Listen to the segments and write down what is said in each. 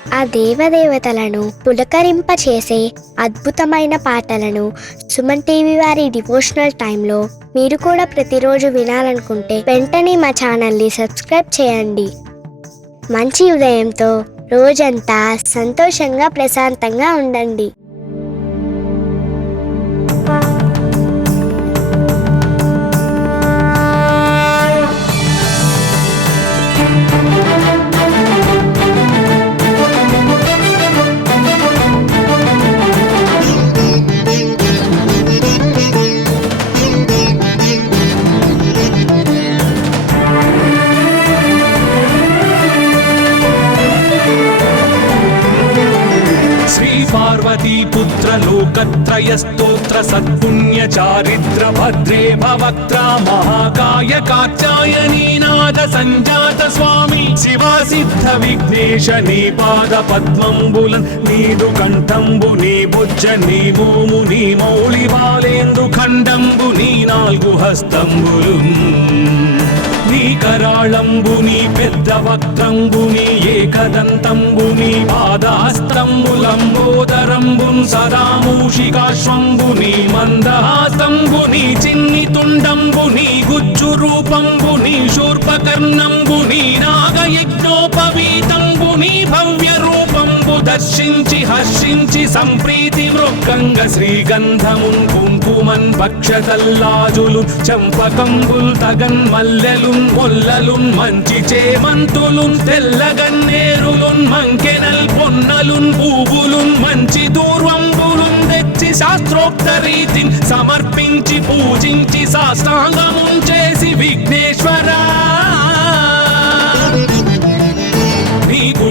ఆ దేవదేవతలను పులకరింపచేసే అద్భుతమైన పాటలను సుమన్ టీవీ వారి డివోషనల్ టైంలో మీరు కూడా ప్రతిరోజు వినాలనుకుంటే వెంటనే మా ఛానల్ని సబ్స్క్రైబ్ చేయండి. మంచి ఉదయంతో రోజంతా సంతోషంగా ప్రశాంతంగా ఉండండి. पार्वतीपुत्र लोकत्रयस्तोत्र सत्पुण्य चारित्र भद्रे भवक्त्रा महाकाय कात्यायनीनाद संजात स्वामी शिवा सिद्ध विघ्नेश नी पाद पद्मंबुलन नीदु कंठंबु नी भुज नी मोमु नी मौళి బాలేందు ఖండంబు నీ నాలుగు హస్తంబులున్ నీ కరాళంబుని పెద్ద వక్త్రంబుని ఏకదంతంబుని పాదహస్తంబులంబోదరంబున్ సదా మూషికాశ్వంబుని మందహాస్తంబుని చిన్ని తుండంబుని గుజ్జు రూపంబుని శూర్పకర్ణంబుని నాగయజ్ఞోపవీతంబుని భవ్య రూపంబు దర్శించి హర్షించి సంప్రీతి వృక్కంగ శ్రీగంధమున్ కుంకుమన్ పక్షతల్లాజులు చంపకంబుల్ తగన్ మల్లెలున్ మొల్లలున్ మంచి చేమంతులున్ తెల్లగన్నేరులున్ మంకెనల్ పొన్నలున్ పూవులున్ మంచి దూర్వంబులున్ తెచ్చి శాస్త్రోక్త రీతిని సమర్పించి పూజించి సాష్టాంగమున్ చేసి విఘ్నేశ్వరా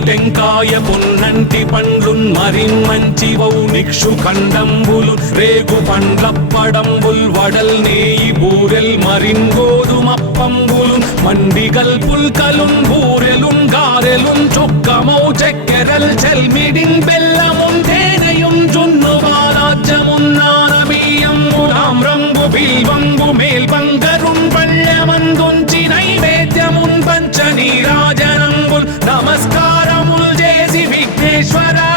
టెంకాయ పొన్నంటి పండ్లున్ మరిన్ మంచివౌ నిక్షు ఖండంబులు రేగు పండ్లప్పడంబుల్ వడల్ నేయి బూరెల్ మరిన్ గోధుమప్పంబులు మండిగల్ పుల్కలున్ బూరెలున్ గారెలున్ చొక్కమౌ చక్కెరల్ చెల్మిడిన్ బెల్లమున్ తేనెయున్ జున్ను బాలాజ్యమున్ నానబియ్యంబు తామ్రంబు బిల్వంబు మేల్బంగరున్ పళ్ళమందుంచి నైవేద్యమున్ పంచ నీరాజనంబుల్ నమస్కారముల్ చేసి విఘ్నేశ్వరా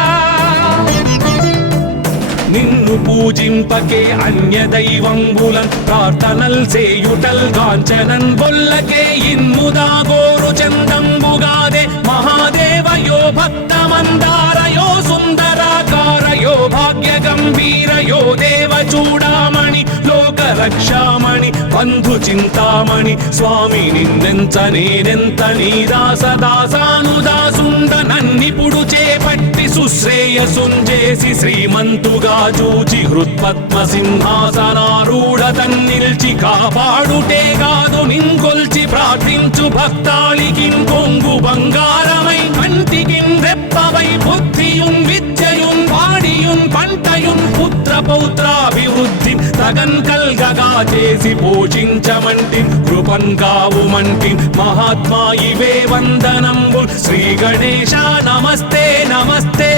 నిన్ను పూజింపకే అన్య దైవంబులన్ ప్రార్థనల్ చేయుటల్ కాంచనన్ బొల్లకే ఇన్ముదా గోరు చందంబుగాదే మహాదేవయో భక్తమందారయో సుందరాకారయో భాగ్య గంభీరయో దేవ చూడామణి లోక రక్షామణి బంధు చింతామణి స్వామి నిన్నెంత నేనెంత నీ దాసదాసానుదాసుండ నన్నిపుడు చేపట్టి సుశ్రేయసుంజేసి శ్రీమంతుగా చూచి హృత్పద్మ సింహాసనారూఢ తన్నిల్చి కాపాడుటే కాదు నింకొల్చి ప్రార్థించు భక్తాళికి కొంగు బంగారమై కంటికి రెప్పవై బుద్ధియున్ విద్యయున్ వాడియున్ పంటయున్ పుత్ర పౌత్రాభివృద్ధి తగన్ కల్గగా చేసి పోషించమంటి కృపన్ కావుమంటి మహాత్మా ఇవే వందనంబు శ్రీ గణేశ నమస్తే నమస్తే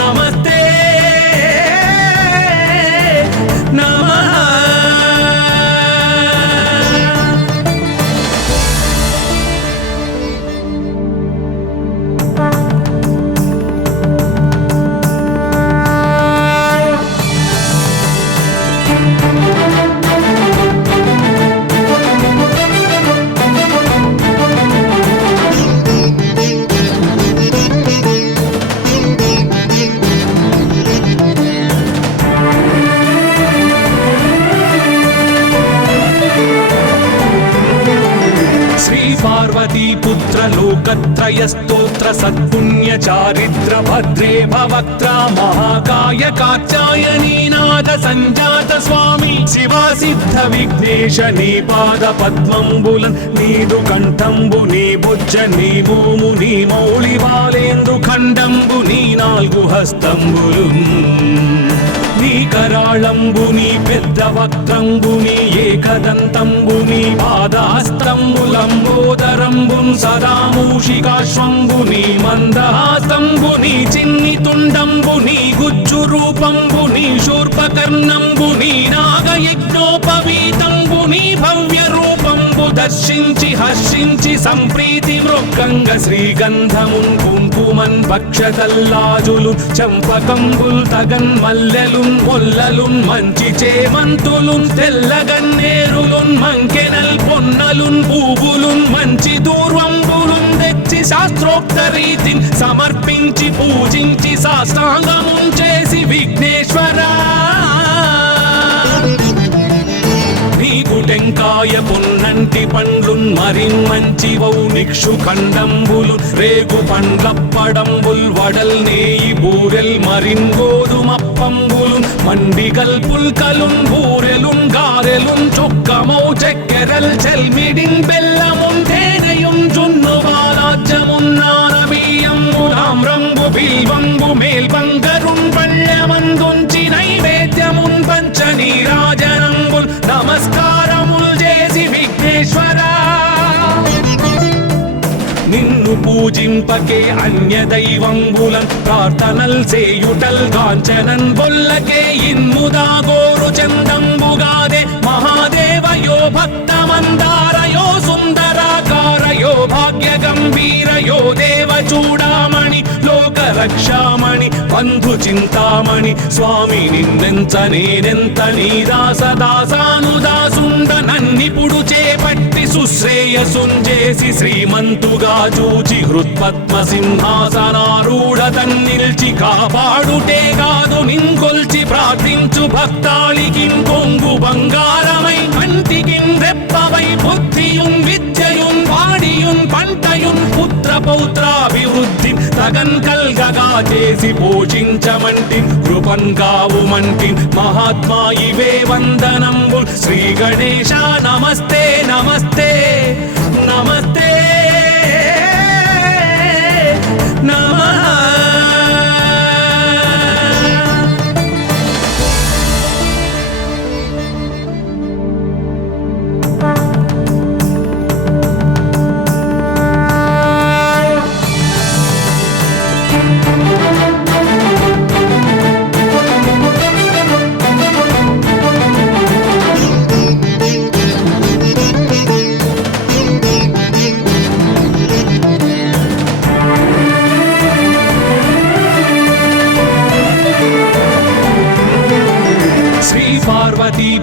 నమస్తే నమః. पार्वतीपुत्र लोकत्रयस्तोत्र सत्पुण्य चारित्र भद्रे भवक्त्रा महाकाय कात्यायनीनाद संजात स्वामी शिवा सिद्ध विघ्नेश नी पाद पद्मंबुलन नीदु कंठंबु नी भुज नी मोमु नी मौళి బాలేందు ఖండంబు నీ నాలుగు హస్తంబులున్ నీ కరాళంబుని పెద్ద వక్త్రంబుని ఏకదంతంబుని పాదహస్తంబులంబోదరంబున్ సదా మూషికాశ్వంబుని మందహాస్తంబుని చిన్ని తుండంబుని గుజ్జు రూపంబుని శూర్పకర్ణంబుని నాగయజ్ఞోపవీతంబుని భవ్య రూపంబు దూర్వంబు దర్శించి హర్షించి సంప్రీతి మృక్కంగ శ్రీగంధమున్ కుంకుమన్ భక్షతల్లాజులు చంపకంబుల్ తగన్ మల్లెలున్ మొల్లలున్ మంచి చేమంతులున్ తెల్లగన్నేరులున్ మంకెనల్ పొన్నలున్ పూబులున్ మంచి దూర్వంబులున్ తెచ్చి శాస్త్రోక్త రీతిని సమర్పించి పూజించి సాష్టాంగమున్ చేసి విఘ్నేశ్వరా నీకు టెంకాయ పొన్నంటి పండ్లున్ మరిన్ మంచివౌ నిక్షు ఖండంబులు రేగు పండ్లప్పడంబుల్ వడల్ నేయి బూరెల్ మరిన్ గోధుమప్పంబులు మండిగల్ పుల్కలున్ బూరెలున్ గారెలున్ చొక్కమౌ చక్కెరల్ చెల్మిడిన్ బెల్లమున్ తేనెయున్ జున్ను బాలాజ్యమున్ నానబియ్యంబు తామ్రంబు బిల్వంబు మేల్బంగరున్ పళ్ళమందుంచి నైవేద్యమున్ పంచనీరాజనంబుల్ నమస్కారముల్ చేసి విఘ్నేశ్వరా నిన్ను పూజింపకే అన్య దైవంబులన్ ప్రార్థనల్ సేయుటల్ కాంచనన్ బొల్లకే ఇన్ముదా గోరు చందంబుగాదే మహాదేవయో భక్తమందారయో సుందరాకారయో భాగ్య గంభీరయో దేవ చూడామణి లోక రక్షామణి బంధు చింతామణి స్వామి నిన్నెంత నేనెంత నీ దాసదాసానుదాసుండ నన్నిపుడు చేపట్టి సుశ్రేయసుంజేసి శ్రీమంతుగా చూచి హృత్పద్మ సింహాసనారూఢ తన్నిల్చి కాపాడుటే కాదు నింకొల్చి ప్రార్థించు భక్తాళికి కొంగు బంగారమై కంటికి రెప్పవై బుద్ధియున్ విద్యయున్ వాడియున్ పంటయున్ పుత్ర పౌత్రాభివృద్ధి తగన్ కల్గగా చేసి పోషించమంటి కృపన్ కావుమంటి మహాత్మా ఇవే వందనంబు శ్రీ గణేశ నమస్తే నమస్తే నమస్తే నమః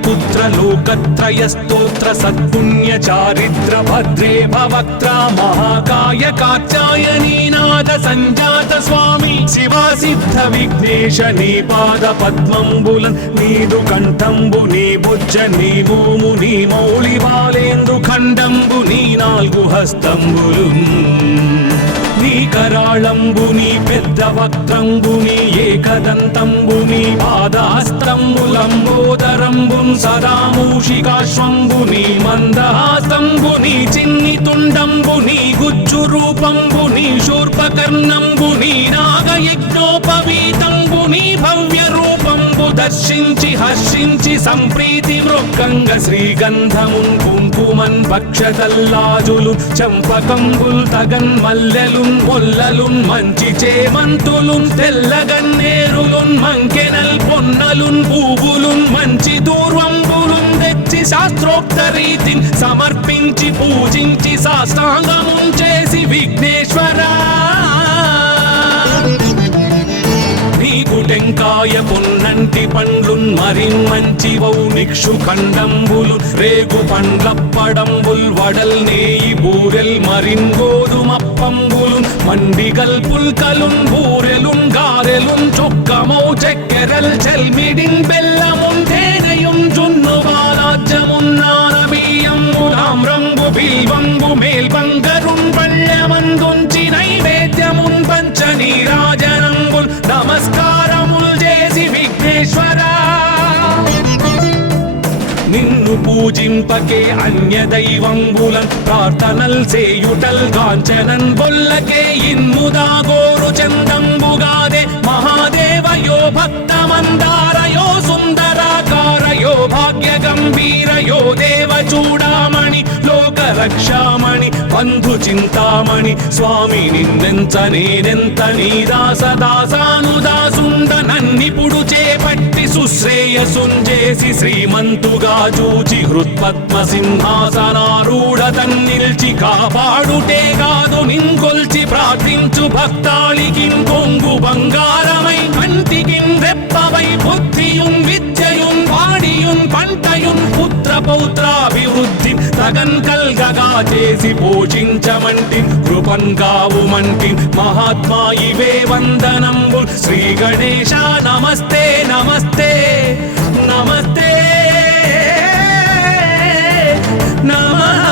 పుత్ర లోకత్రయ స్తోత్ర సత్పుణ్య చారిత్ర భద్రే భవక్త్ర మహాకాయ కాత్యాయనీనాథ సంజాత స్వామి శివా సిద్ధ విఘ్నేశ నీ పాద పద్మంబులన్ నీదు కంఠంబు నీ బుజ్జ నీ భూము నీ మౌళి బాలేందు ఖండంబు నీ నాలుగు హస్తంబులు నీ కరాళంబుని పెద్ద వక్త్రంబుని ఏకదంతంబుని పాదహస్తంబులంబోదరంబున్ సదా మూషికాశ్వంబుని మందహాస్తంబుని చిన్ని తుండంబుని గుజ్జు రూపంబుని శూర్పకర్ణంబుని నాగయజ్ఞోపవీతంబుని భవ్య రూపంబు దర్శించి హర్షించి సంప్రీతి మృక్కంగ శ్రీగంధమున్ కుంకుమన్ భక్షతల్లాజులు చంపకంబుల్ తగన్ మల్లెలున్ మొల్లలున్ మంచి చేమంతులున్ తెల్లగన్నేరులున్ మంకెనల్ పొన్నలున్ పూబులున్ మంచి దూర్వంబులున్ తెచ్చి శాస్త్రోక్త రీతిని సమర్పించి పూజించి సాష్టాంగమున్ చేసి విఘ్నేశ్వరా నీకు టెంకాయ పొన్నంటి పండ్లున్ మరిన్ మంచివౌ నిక్షు ఖండంబులు రేగు పండ్లప్పడంబుల్ వడల్ నేయి బూరెల్ మరిన్ గోధుమప్పంబులు మండిగల్ పుల్కలున్ బూరెలున్ గారెలున్ చొక్కమౌ చక్కెరల్ చెల్మిడిన్ బెల్లమున్ తేనెయున్ జున్ను బాలాజ్యమున్ నానబియ్యంబు తామ్రంబు బిల్వంబు మేల్బంగరున్ పళ్ళమందుంచి నైవేద్యమున్ పంచనీరాజనంబుల్ నమస్కారముల్ చేసి విఘ్నేశ్వరా నిన్ను పూజింపకే అన్య దైవంబులన్ ప్రార్థనల్ సేయుటల్ కాంచనన్ బొల్లకే ఇన్ముదా గోరు చందంబుగాదే మహాదేవయో భక్తమందారయో సుందరాకారయో భాగ్య గంభీరయో దేవ చూడామణి లోక రక్షామణి బంధు చింతామణి స్వామి నిన్నెంత నేనెంత నీ దాసదాసానుదాసుండ నన్నిపుడు చేపట్టి సుశ్రేయసుంజేసి శ్రీమంతుగా చూచి హృత్పద్మ సింహాసనారూఢ తన్నిల్చి కాపాడుటే కాదు నింకొల్చి ప్రార్థించు భక్తాళికి కొంగు బంగారమై కంటికిన్ రెప్పవై బుద్ధియున్ విద్యయున్ వాడియున్ పంటయున్ పుత్ర పౌత్రాభివృద్ధి తగన్ కల్గగా చేసి పోషించమంటి కృపన్ కావుమంటి మహాత్మా ఇవే వందనంబు శ్రీ గణేశ నమస్తే నమస్తే నమస్తే నమః.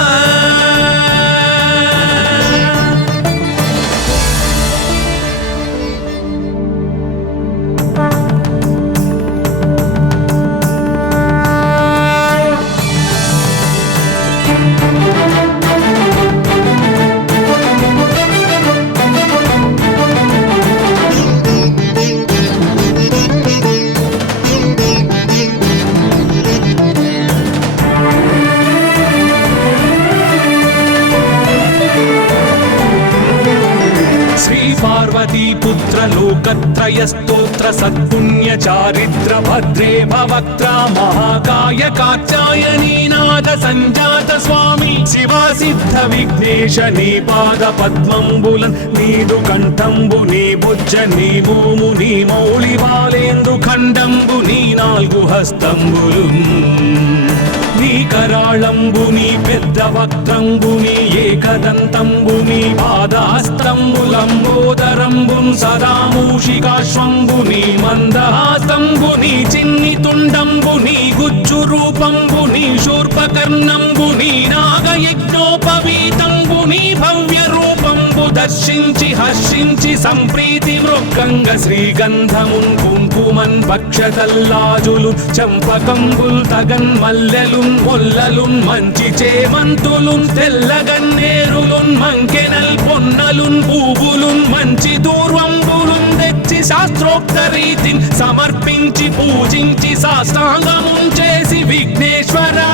पुत्र लोकत्रय स्तोत्र सत्पुण्य चारित्र भद्रे भवक्त्र महाकाय कात्यायनी नाद संजात स्वामी शिवा सिद्ध विघ्नेश नी पाद पद्मंबुलन् नीदु कंठंबु नी बुज्ज नी भूमु नी मौळि बालेंदु खंडंबु नी नाल्गु हस्तंबुलुन् నీ కరాళంబుని పెద్ద వక్త్రంబుని ఏకదంతంబుని పాదాస్తంబులంబోదరంబున్ సదా మూషికాశ్వంబుని మందహాస్తంబుని చిన్ని తుండంబుని గుజ్జు రూపంబుని శూర్పకర్ణంబుని నాగయజ్ఞోపవీతంబుని భవ్య రూపంబు దర్శించి హర్షించి సంప్రీతి మృక్కంగ శ్రీగంధమున్ కుంకుమన్ భక్షతల్లాజులు చంపకంబుల్ తగన్ మల్లెలున్ మొల్లలున్ మంచి చేమంతులున్ తెల్లగన్నేరులున్ మంకెనల్ పొన్నలున్ పూవులున్ మంచి దూర్వంబులున్ తెచ్చి శాస్త్రోక్త రీతిని సమర్పించి పూజించి సాష్టాంగమున్ చేసి విఘ్నేశ్వరా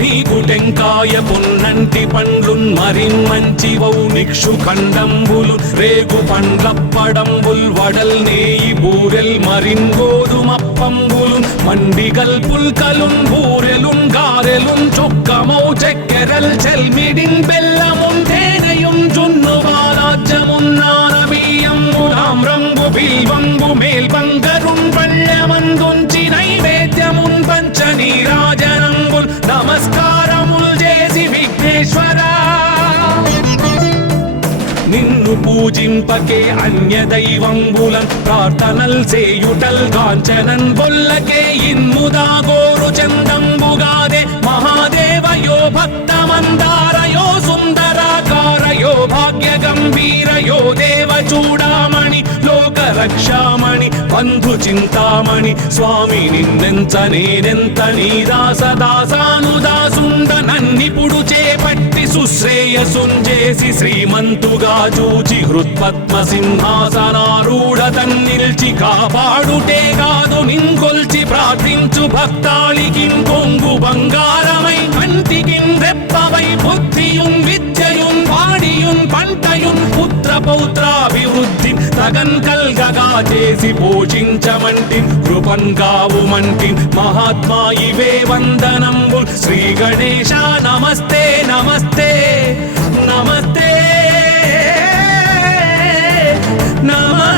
నీకు టెంకాయ పొన్నంటి పండ్లున్ మరిన్ మంచివౌ నిక్షు ఖండంబులు రేగు పండ్లప్పడంబుల్ వడల్ నేయి బూరెల్ మరిన్ గోధుమప్పంబులు మండిగల్ పుల్కలున్ బూరెలున్ గారెలున్ చొక్కమౌ చక్కెరల్ చెల్మిడిన్ బెల్లమున్ తేనెయున్ జున్ను బాలాజ్యమున్ నానబియ్యంబు తామ్రంబు బిల్వంబు మేల్బంగరున్ పళ్ళమందుంచి నైవేద్యమున్ పంచ నీరాజనంబుల్ నమస్కారముల్ చేసి విఘ్నేశ్వరా నిన్ను పూజింపకే అన్య దైవంబులన్ ప్రార్థనల్ సేయుటల్ కాంచనన్ బొల్లకే ఇన్ముదా గోరు చందంబుగాదే మహాదేవయో భక్తమందారయో సుందరాకారయో భాగ్య గంభీరయో దేవ చూడామణి లోక రక్షామణి బంధు చింతామణి స్వామి నిన్నెంత నేనెంత నీ దాసదాసానుదాసుండ నన్నిపుడు చేపట్టి సుశ్రేయసుంజేసి శ్రీమంతుగా చూచి హృత్పద్మ సింహాసనారూఢ తన్నిల్చి కాపాడుటే కాదు నింకొల్చి ప్రార్థించు భక్తాళికి కొంగు బంగారమై కంటికిన్ రెప్పవై బుద్ధియున్ విద్యయున్ వాడియున్ పంటయున్ పుత్ర పౌత్రాభివృద్ధి తగన్ కల్గగా చేసి పోషించమంటి కృపన్ కావుమంటి మహాత్మా ఇవే వందనంబు శ్రీ గణేశ నమస్తే నమస్తే నమస్తే నమః.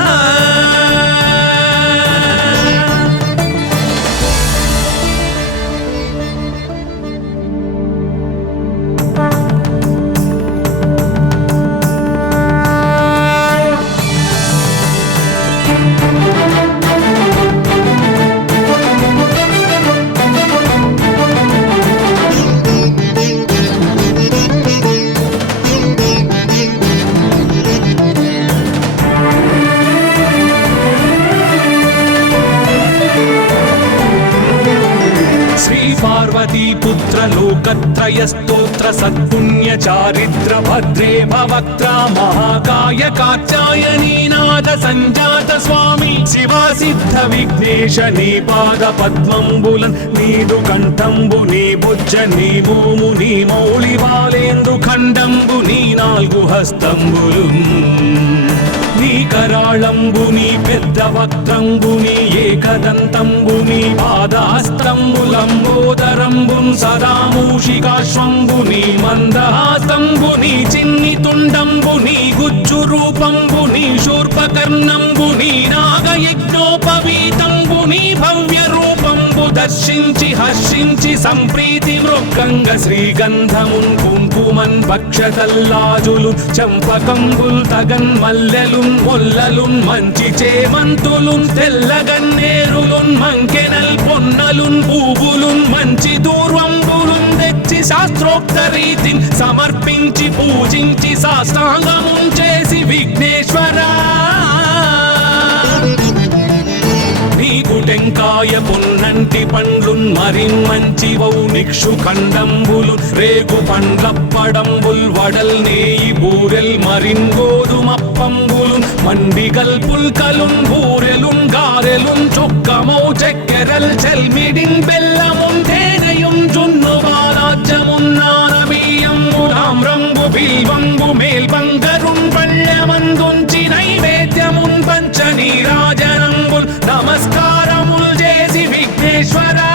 पुत्र लोकत्रय स्तोत्र సత్పుణ్య చారిత్ర భద్రే భవక్త్రా మహాకాయ కాత్యాయనీ నాద సంజాత స్వామి శివా సిద్ధ విఘ్నేశ నీ పాద పద్మంబులన్ నీదు కంఠంబు నీ బుజ్జ నీ భూము నీ మౌళి బాలేందు ఖండంబు నీ నాలుగు హస్తంబులు నీ కరాళంబు నీ పెద్ద వక్త్రంబు నీ ఏకదంతంబు నీ పాదాస్తంబులంబోదరంబున్ సదా మూషికాశ్వంబు నీ మందహాస్తంబు నీ చిన్ని తుండంబు నీ గుజ్జు రూపంబు నీ శూర్పకర్ణంబు నీ నాగయజ్ఞోపవీతంబు నీ భవ్య రూపంబు దర్శించి హర్షించి సంప్రీతి మృక్కంగ శ్రీగంధమున్ కుంకుమన్ భక్షతల్లాజులు చంపకంబుల్ తగన్ మల్లెలున్ మొల్లలున్ మంచి చేమంతులున్ తెల్లగన్నేరులున్ మంకెనల్ పొన్నలున్ పూవులున్ మంచి దూర్వంబులున్ తెచ్చి శాస్త్రోక్త రీతిని సమర్పించి పూజించి సాష్టాంగమున్ చేసి విఘ్నేశ్వరా నీకు టెంకాయ పొన్నంటి పండ్లున్ మరిన్ మంచి వౌ నిక్షు ఖండంబులు రేగు పండ్లప్పడంబుల్ వడల్ నేయి బూరెల్ మరిన్ గోధుమప్పంబులు మండిగల్ పుల్కలున్ బూరెలున్ గారెలున్ చొక్కమౌ చెక్కెరల్ చెల్మిడిన్ బెల్లమున్ తేనెయున్ జున్ను బాలాజ్యమున్ నానబియ్యంబులాం రంగు బిల్వంబు మేల్బంగరున్ పళ్ళమందుంచి నైవేద్యమున్ పంచ నీరాజనంబుల్ నమస్కారముల్ చేసి విఘ్నేశ్వరా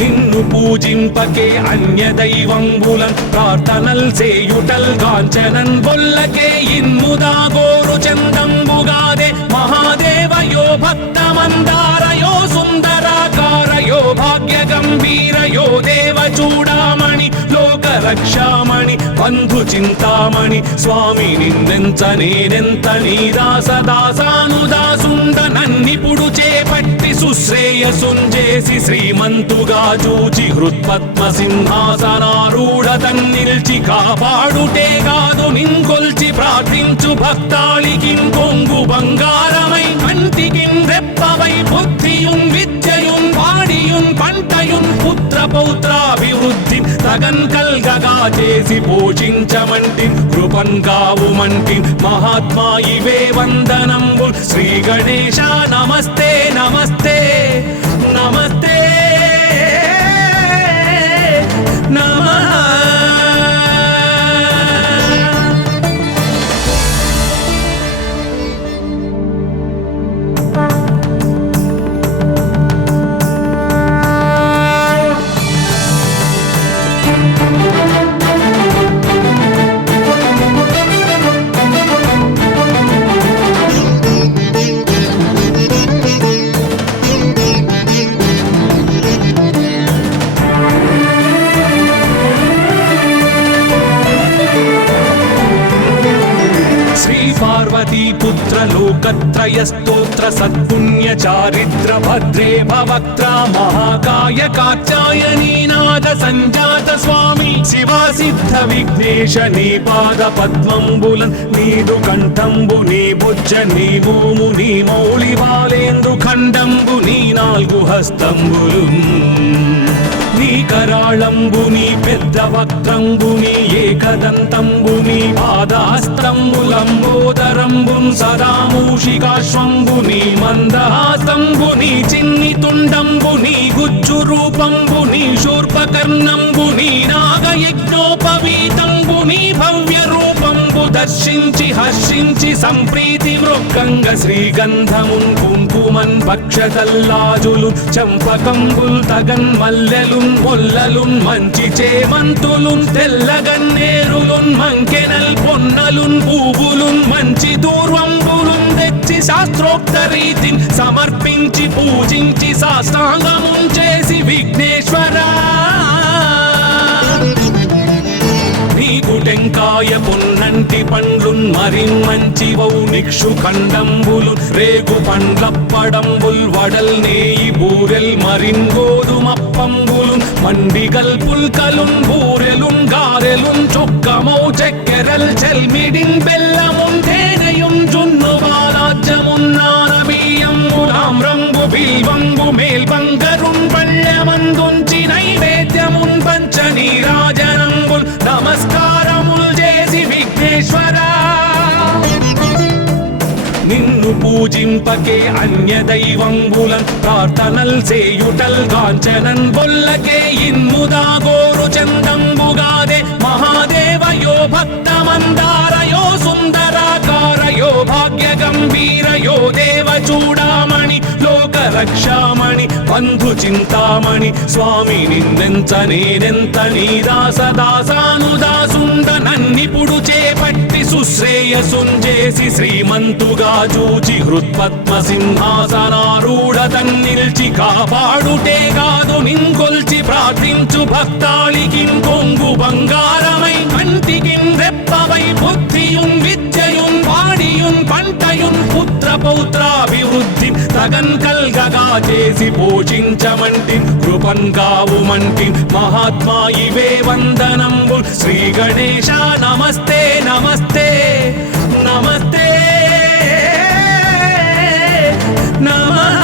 నిన్ను పూజింపకే అన్య దైవంబులన్ ప్రార్థనల్ చేయుటల్ కాంచనన్ బొల్లకే ఇన్ముదా గోరు చందంబుగాదే మహాదేవయో భక్తమందారయో సుందరాకారయో భాగ్య గంభీరయో దేవ చూడామణి లోక రక్షామణి బంధు చింతామణి స్వామి నిన్నెంత నేనెంత నీ దాసదాసానుదాసుండ నన్నిపుడు చేపట్టి సుశ్రేయసుంజేసి శ్రీమంతుగా చూచి హృత్పద్మ సింహాసనారూఢతన్ నిల్చి కాపాడుటే కాదు నింకొల్చి ప్రార్థించు భక్తాళికిన్ కొంగు బంగారమై కంటికిన్ రెప్పవై బుద్ధియున్ విద్యయున్ వాడియున్ పంటయున్ పుత్ర పౌత్రాభివృద్ధి తగన్ కల్గగా చేసి పోషించమంటి కృపన్ కావుమంటి మహాత్మా ఇవే వందనంబు శ్రీ గణేశ నమస్తే నమస్తే నమస్తే నమః పుత్ర లోకత్రయ స్తోత్ర సత్పుణ్య చారిత్ర భద్రే భవక్త్రా మహాకాయ కాత్యాయనీ నాద సంజాత స్వామి శివా సిద్ధ విఘ్నేశ నీ పాద పద్మంబులన్ నీదు కంఠంబు నీ బుజ్జ నీ భూము నీ మౌళి బాలేందు ఖండంబు నీ నాలుగు హస్తంబులు నీ కరాళంబు నీ పెద్ద వక్త్రంబు నీ ఏకదంతంబు నీ పాదాస్తంబులంబోదరంబున్ సదా మూషికాశ్వంబు నీ మందహాస్తంబు నీ చిన్ని తుండంబు నీ గుజ్జు రూపంబు నీ శూర్పకర్ణంబు నీ నాగయజ్ఞోపవీతంబు నీ భవ్య రూపంబు దర్శించి హర్షించి సంప్రీతి మృక్కంగ శ్రీగంధమున్ కుంకుమన్ భక్షతల్లాజులు చంపకంబుల్ తగన్ మల్లెలున్ మొల్లలున్ మంచి చేమంతులున్ తెల్లగన్నేరులున్ మంకెనల్ పొన్నలున్ పూవులున్ మంచి దూర్వంబులున్ తెచ్చి శాస్త్రోక్త రీతిని సమర్పించి పూజించి సాష్టాంగమున్ చేసి విఘ్నేశ్వరా నీకు టెంకాయ పొన్నంటి పండ్లున్ మరిన్ మంచి వౌ నిక్షు ఖండంబులు రేగు పండ్లప్పడంబుల్ వడల్ నేయి బూరెల్ మరిన్ గోధుమప్పంబులు మండిగల్ పుల్కలున్ బూరెలున్ గారెలున్ చొక్కమౌ చెక్కెరల్ చెల్మిడిన్ బెల్లమున్ తేనెయున్ జున్ను బాలాజ్యమున్ నానబియ్యంబులాం రంగు బిల్వంబు మేల్బంగరున్ పళ్ళమందుంచి నైవేద్యమున్ పంచ నీరాజనంబుల్ నమస్కారముల్ చేసి విఘ్నేశ్వరా నిన్ను పూజింపకే అన్య దైవంబులన్ ప్రార్థనల్ చేయుటల్ కాంచనన్ బొల్లకే ఇన్ముదా గోరు చందంబుగాదే మహాదేవయో భక్తమందారయో సుందరాకారయో భాగ్య గంభీరయో దేవ చూడామణి లోక రక్షామణి బంధు చింతామణి స్వామి నిన్నెంత నేనెంత నీ దాసదాసానుదాసుండ నన్నిపుడు చేపట్టి సుశ్రేయసుంజేసి శ్రీమంతుగా చూచి హృత్పద్మ సింహాసనారూఢ తన్నిల్చి కాపాడుటే కాదు నింకొల్చి ప్రార్థించు భక్తాళికిం కొంగు బంగారమై కంటికిం రెప్పవై బుద్ధియున్ విద్యయున్ వాడియున్ పంటయున్ పుత్ర పౌత్రాభివృద్ధి తగన్ కల్గగా చేసి పోషించమంటి కృపన్ కావుమంటి మహాత్మా ఇవే వందనంబు శ్రీ గణేశ నమస్తే నమస్తే నమస్తే నమః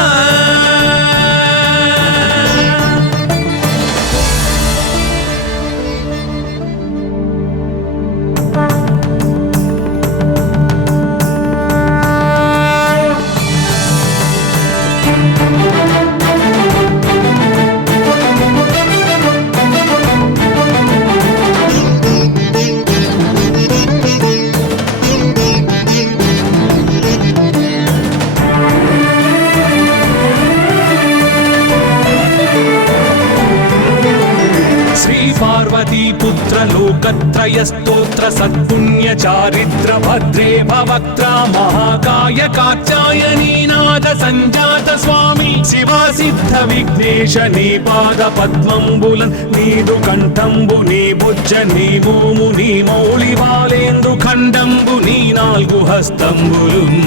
पुत्र लोकत्रय स्तोत्र सत्पुण्य चारित्र भद्रे भवक्त्र महाकाय कात्यायनी नाद संजात स्वामी शिवा सिद्ध विघ्नेश नी पाद पद्मंबुलन् नीदु कंठंबु नी भुज नी भूमु नी मौळि बालेंदु खंडंबु नी नाल्गु हस्तंबुलुन्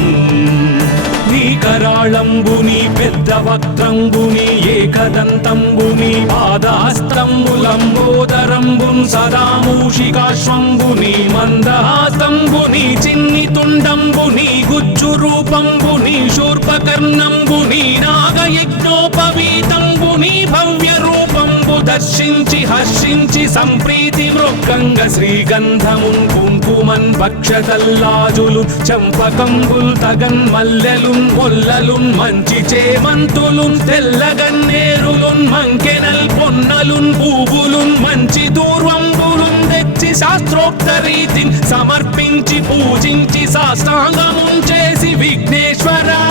నీ కరాళంబుని పెద్ద వక్త్రంబుని ఏకదంతంబుని పాదహస్తంబులంబోదరంబున్ సదా మూషికాశ్వంబుని మందహాస్తంబుని చిన్ని తుండంబుని గుజ్జు రూపంబుని శూర్పకర్ణంబుని నాగయజ్ఞోపవీతంబుని భవ్య రూపంబు దర్శించి హర్షించి సంప్రీతి మృక్కంగ శ్రీగంధమున్ కుంకుమన్ భక్షతల్లాజులు చంపకంబుల్ తగన్ మల్లెలున్ మొల్లలున్ మంచి చేమంతులున్ తెల్లగన్నేరులున్ మంకెనల్ పొన్నలున్ పూవులున్ మంచి దూర్వంబులున్ తెచ్చి శాస్త్రోక్త రీతిని సమర్పించి పూజించి సాష్టాంగమున్ చేసి విఘ్నేశ్వరా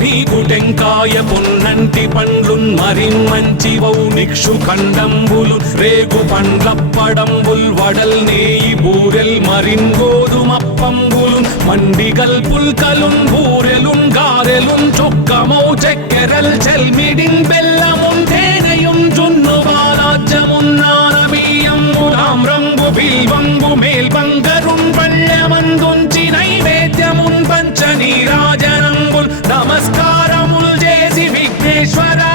నీకు టెంకాయ పొన్నంటి పండ్లున్ మరిన్మంచివౌ నిక్షు ఖండంబులు రేగు పండ్లప్పడంబుల్ వడల్ నేయి బూరెల్ మరిన్ గోధుమప్పంబులు మండిగల్ పుల్కలున్ బూరెలున్ గారెలున్ చొక్కమౌ చెక్కెరల్ చెల్మిడిన్ బెల్లమున్ తేనెయున్ జున్ను బాలాజ్యమున్ నానబియ్యంబు తామ్రంబు బిల్వంబు మేల్బంగరున్ పళ్ళమందుంచి నైవేద్యమున్ పంచ నీరాజనంబుల్ నమస్కారముల్ చేసి విఘ్నేశ్వరా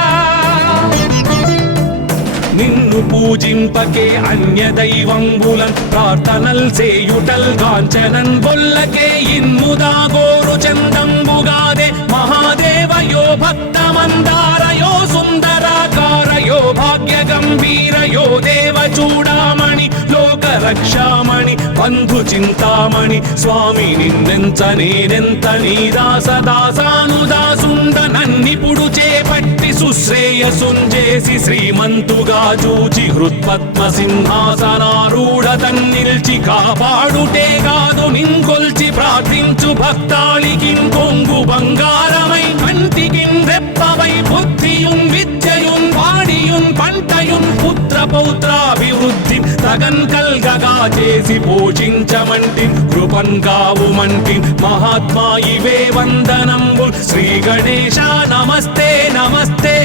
నిన్ను పూజింపకే అన్య దైవంబులన్ ప్రార్థనల్ చేయుటల్ కాంచనన్ బొల్లకే ఇన్ముదా గోరు చందంబుగాదే మహాదేవయో భక్తమందారయో సుందరాకారయో భాగ్య గంభీరయో దేవ చూడామణి లోక రక్షామణి బంధు చింతామణి స్వామి నిన్నెంత నేనెంత నీ దాసదాసానుదాసుండ నన్నిపుడు చేపట్టి సుశ్రేయసుంజేసి శ్రీమంతుగా చూచి హృత్పద్మ సింహాసనారూఢ తన్నిల్చి కాపాడుటే కాదు నింకొల్చి ప్రార్థించు భక్తాళికిం కొంగు బంగారమై కంటికిం రెప్పవై బుద్ధియున్ విద్యయున్ వాడియున్ పంటయున్ పుత్ర పౌత్రాభివృద్ధి తగన్ కల్గగా చేసి పోషించమంటి కృపన్ కావుమంటి మహాత్మా ఇవే వందనంబు శ్రీ గణేశ నమస్తే నమస్తే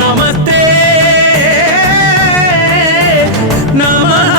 నమస్తే నమః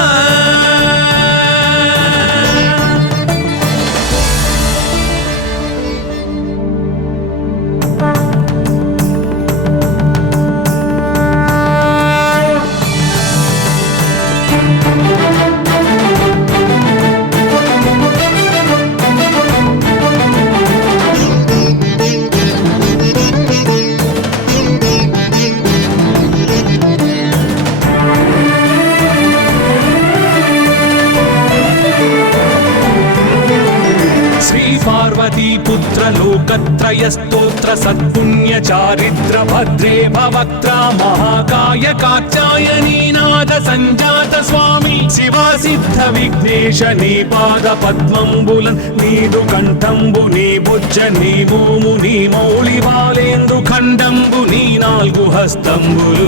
పుత్ర లోకత్రయ స్తోత్ర సత్పుణ్య చారిత్ర భద్రే భవక్త్ర మహాకాయ కాత్యాయనీ నాద సంజాత స్వామి శివా సిద్ధ విఘ్నేశ నీ పాద పద్మంబులన్ నీదు కంఠంబు నీ బుజ్జ నీ భూము నీ మౌళి బాలేందు ఖండంబు నీ నాలుగు హస్తంబులు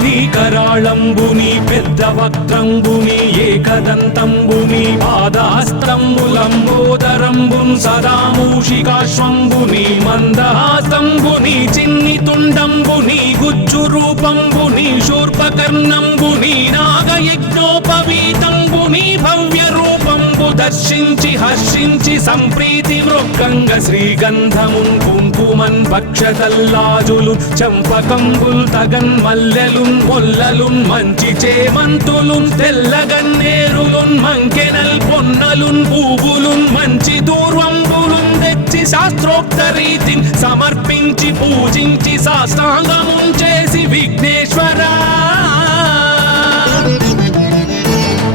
నీ కరాళంబు నీ పెద్ద వక్త్రంబు నీ ఏకదంతంబు నీ పాదహస్తంబులంబోదరంబున్ సదా మూషికాశ్వంబు నీ మందహాసంబు నీ చిన్ని తుండంబు నీ గుజ్జు రూపంబు నీ శూర్పకర్ణంబు నీ నాగయజ్ఞోపవీతంబు నీ భవ్య రూపంబు దర్శించి హర్షించి సంప్రీతి మృక్కంగ శ్రీగంధమున్ కుంకుమన్ భక్షతల్లాజులు చంపకంబుల్ తగన్ మల్లెలున్ మొల్లలున్ మంచి చేమంతులున్ తెల్లగన్నేరులున్ మంకెనల్ పొన్నలున్ పూవులున్ మంచి దూర్వంబులున్ తెచ్చి శాస్త్రోక్త రీతిని సమర్పించి పూజించి సాష్టాంగమున్ చేసి విఘ్నేశ్వరా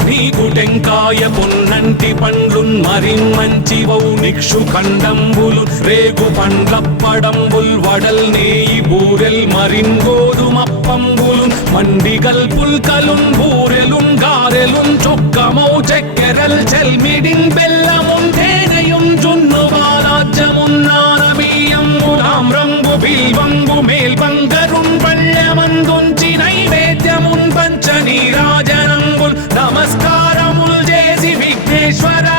నీకు టెంకాయ పొన్నంటి పండ్లున్ మరిన్మంచివౌ నిక్షు ఖండంబులు రేగు పండ్లప్పడంబుల్ వడల్ నేయి బూరెల్ మరిన్ గోధుమప్పంబులు మండిగల్ పుల్కలున్ బూరెలున్ గారెలున్ చొక్కమౌ చెక్కెరల్ చెల్మిడిన్ బెల్లమున్ తేనెయున్ జున్ను బాలాజ్యమున్ నానబియ్యంబులామ్రంబు బిల్వంబు మేల్బంగరున్ పళ్ళెమందుంచి నైవేద్యమున్ పంచ నీరాజనంబుల్ నమస్కారముల్ చేసి విఘ్నేశ్వరా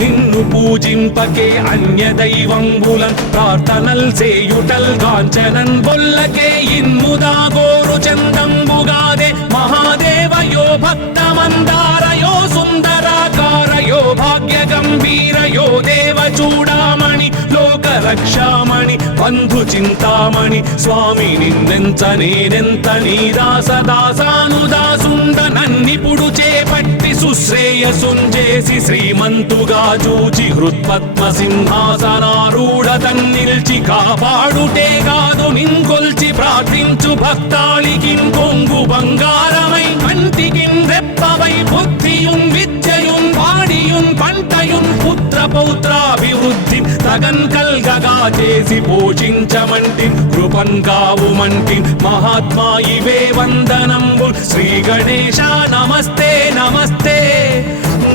నిన్ను పూజింపకే అన్య దైవంబులన్ ప్రార్థనల్ సేయుటల్ కాంచనన్ బొల్లకే ఇన్ముదా గోరు చందంబుగాదే మహాదేవయో భక్తమందారయో సుందరాకారయో భాగ్య గంభీరయో దేవ చూడామణి లోక రక్షామణి బంధు చింతామణి స్వామి నిన్నెంత నేనెంత నీ దాసదాసానుదాసుండ నన్నిపుడు చేపట్టి సుశ్రేయసుంజేసి శ్రీమంతుగా చూచి హృత్పద్మ సింహాసనారూఢ తన్నిల్చి కాపాడుటే కాదు నింకొల్చి ప్రార్థించు భక్తాళికిన్ కొంగు బంగారమై కంటికిన్ రెప్పవై బుద్ధియున్ విద్యయున్ వాడియున్ పంటయున్ పుత్ర పౌత్రాభివృద్ధి తగన్ కల్గగా చేసి పోషించమంటి కృపన్ కావుమంటి మహాత్మా ఇవే వందనంబు శ్రీ గణేశ నమస్తే నమస్తే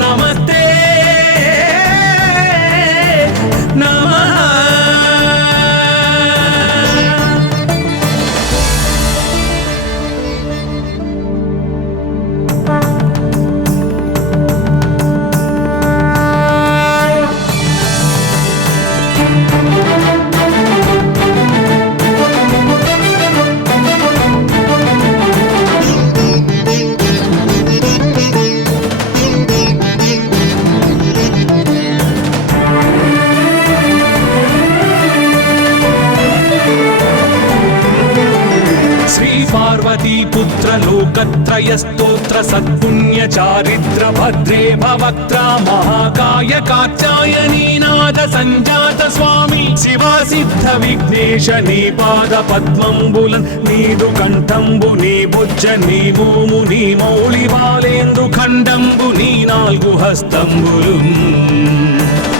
నమస్తే నమః పుత్ర లోకత్రయ స్తోత్ర సత్పుణ్య చారిత్ర భద్రే భవక్త్ర మహాకాయ కాత్యాయనీ నాద సంజాత స్వామి శివా సిద్ధ విఘ్నేశ నీ పాద పద్మంబులన్ నీదు కంఠంబు నీ బుజ్జ నీ భూము నీ మౌళి బాలేందు ఖండంబు నీ నాలుగు హస్తంబులు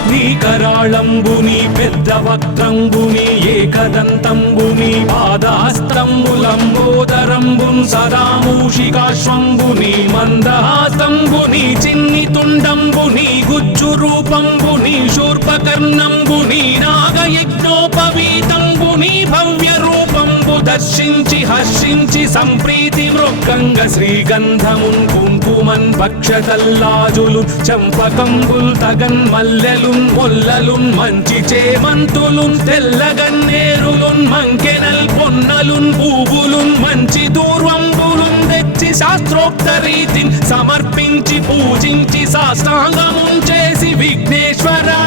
నీ కరాళంబు నీ పెద్ద వక్త్రంబు నీ ఏకదంతంబు నీ పాదహస్తంబులంబోదరంబున్ సదా మూషికాశ్వంబు నీ మందహాసంబు నీ చిన్ని తుండంబు నీ గుజ్జు రూపంబు నీ శూర్పకర్ణంబు నీ నాగయజ్ఞోపవీతంబు నీ భవ్య రూపంబు దర్శించి హర్షించి సంప్రీతి మృక్కంగ శ్రీగంధమున్ కుంకుమన్ భక్షతల్లాజులు చంపకంబుల్ తగన్ మల్లెలున్ మొల్లలున్ మంచి చేమంతులున్ తెల్లగన్నేరులున్ మంకెనల్ పొన్నలున్ పూవులున్ మంచి దూర్వంబులున్ తెచ్చి శాస్త్రోక్త రీతిని సమర్పించి పూజించి సాష్టాంగమున్ చేసి విఘ్నేశ్వరా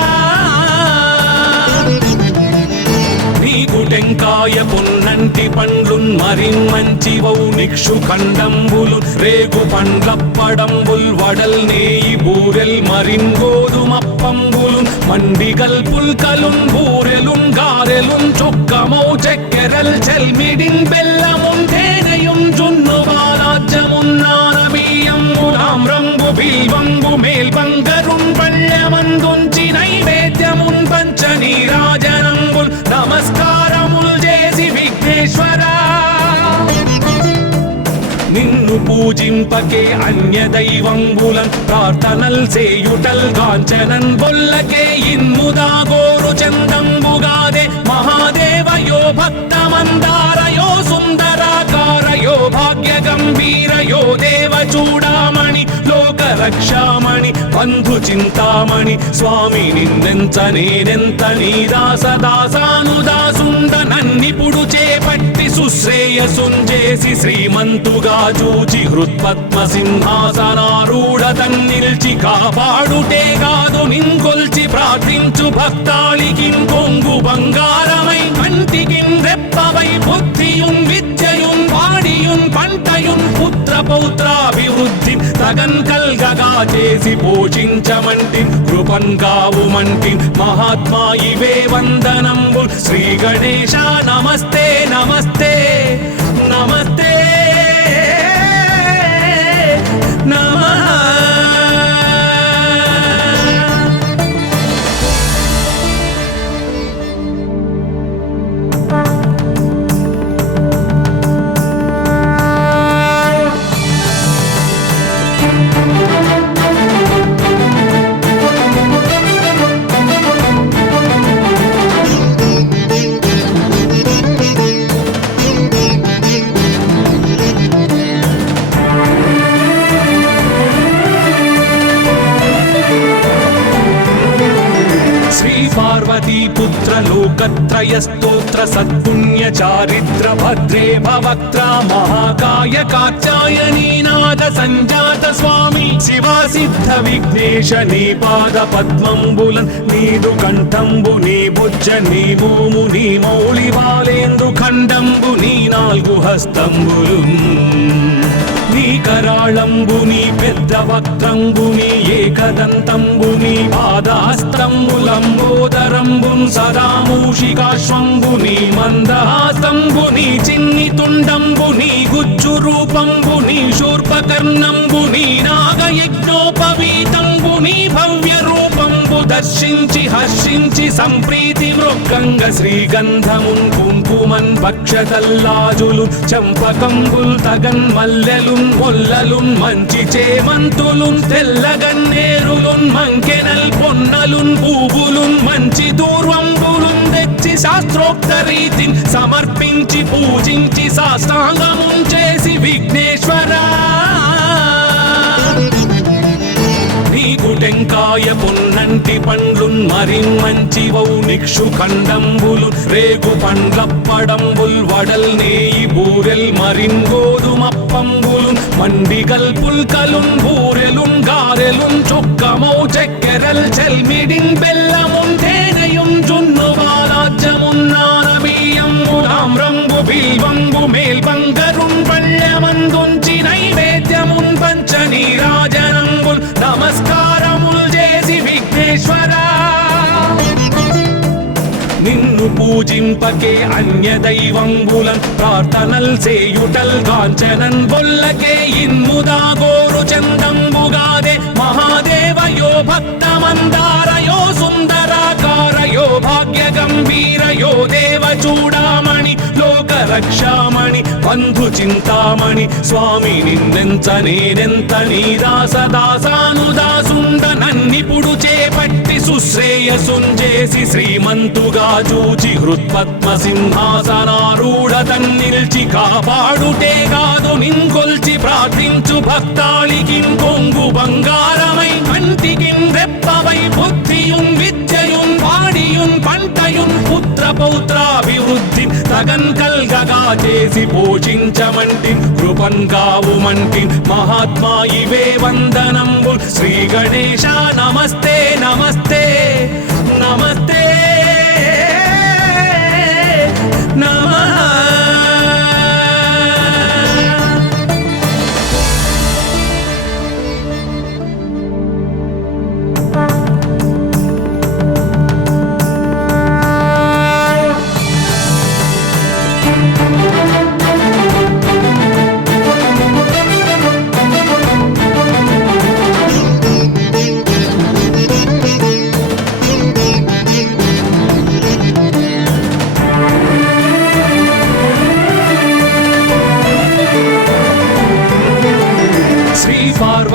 నీకు టెంకాయ పొన్నంటి పండ్లున్ మరిన్మంచివౌ నిక్షు ఖండంబులు రేగు పండ్లప్పడంబుల్ వడల్ నేయి బూరెల్ మరిన్ గోధుమప్పంబులు మండిగల్ పుల్కలున్ బూరెలున్ గారెలున్ చొక్కమౌ చెక్కెరల్ చెల్మిడిన్ బెల్లమున్ తేనెయున్ జున్ను బాలాజ్యమున్ నానబియ్యంబులామ్రంబు బిల్వంబు మేల్బంగరున్ పళ్ళె పూజింపకే అన్య దైవంబులన్ ప్రార్థనల్ సేయుటల్ కాంచనన్ బొల్లకే ఇన్ముదాగోరు చందంబుగాదే మహాదేవయో భక్తమందారయో సుందరాకారయో భాగ్య గంభీరయో దేవ చూడామణి లోక రక్షామణి బంధు చింతామణి స్వామి నిన్నెంత నేనెంత నీ దాసదాసానుదాసుండ నన్నిపుడు చేపట్టి సుశ్రేయసుంజేసి శ్రీమంతుగా చూచి హృత్పద్మ సింహాసనారూఢ తన్నిల్చి కాపాడుటే కాదు నింకొల్చి ప్రార్థించు భక్తాళికి కొంగు బంగారమై కంటికిన్ రెప్పవై బుద్ధియున్ విద్యయున్ వాడియున్ పంటయున్ పుత్ర పౌత్రాభివృద్ధి తగన్ కల్గగా చేసి పోషించమంటి కృపన్ కావుమంటి మహాత్మా ఇవే వందనంబు శ్రీ గణేశ నమస్తే నమస్తే నమస్తే నమః. పార్వతీపుత్ర లోకత్రయ స్తోత్ర సత్పుణ్య చారిత్ర భద్రే భవక్త్ర మహాకాయ కాత్యాయనీనాథ సంజాత స్వామి శివా సిద్ధ విఘ్నేశ నీ పాద పద్మంబులన్ నీదు కంఠంబు నీ బుజ్జ నీ భూము నీ మౌళి బాలేందు ఖండంబు నీ నాలుగు హస్తంబులు నీ కరాళంబుని పెద్ద వక్త్రంబుని ఏకదంతంబుని పాదాస్తంబులంబోదరంబున్ సదా మూషికాశ్వంబుని మందహాస్తంబుని చిన్ని తుండంబుని గుజ్జు రూపంబుని శూర్పకర్ణంబుని నాగయజ్ఞోపవీతంబుని భవ్య రూపంబు దర్శించి హర్షించి సంప్రీతి మృక్కంగ శ్రీగంధమున్ కుంకుమన్ భక్షతల్లాజులు చంపకంబుల్ తగన్ మల్లెలున్ మొల్లలున్ మంచి చేమంతులున్ తెల్లగన్నేరులున్ మంకెనల్ పొన్నలున్ పూవులున్ మంచి దూర్వంబులున్ తెచ్చి శాస్త్రోక్త రీతిని సమర్పించి పూజించి సాష్టాంగమున్ చేసి విఘ్నేశ్వరా నీకు టెంకాయ పున్నంటి పండ్లున్ మరిన్ మంచివౌ నిక్షు ఖండంబులు రేగు పండ్లప్పడంబుల్ వడల్ నేయి బూరెల్ మరిన్ గోధుమప్పంబులు మండిగల్ పుల్కలున్ బూరెలున్ గారెలున్ చొక్కమౌ చక్కెరల్ చెల్మిడిన్ బెల్లమున్ తేనెయున్ జున్ను బాలాజ్యమున్ నానబియ్యంబులామ్రంబు బిల్వంబు మేల్బంగరున్ పళ్ళమందుంచి నైవేద్యమున్ పంచ నీరాజనంబుల్ నమస్కారముల్ చేసి విఘ్నేశ్వరా నిన్ను పూజింపకే అన్య దైవంబులన్ ప్రార్థనల్ సేయుటల్ కాంచనన్ బొల్లకే ఇన్ముదాగోరు చందంబుగాదే మహాదేవయో భక్తమందారయో సుందరాకారయో భాగ్య గంభీరయో దేవ చూడామణి లోక రక్షామణి బంధు చింతామణి స్వామి నిన్నెంత నేనెంత నీ దాసదాసానుదాసుండ నన్నిపుడు చేపట్టి సుశ్రేయసుంజేసి శ్రీమంతుగా చూచి హృత్పద్మ సింహాసనారూఢ తన్నిల్చి కాపాడుటే కాదు నింకొల్చి ప్రార్థించు భక్తాళికి కొంగు బంగారమై కంటికిన్ రెప్పవై బుద్ధియున్ విద్యయున్ వాడియున్ పంటయున్ పుత్ర పౌత్రాభివృద్ధి తగన్ కల్గగా చేసి పోషించమంటి కృపన్ కావుమంటి మహాత్మా ఇవే వందనంబు శ్రీ గణేశ నమస్తే నమస్తే నమస్తే నమః.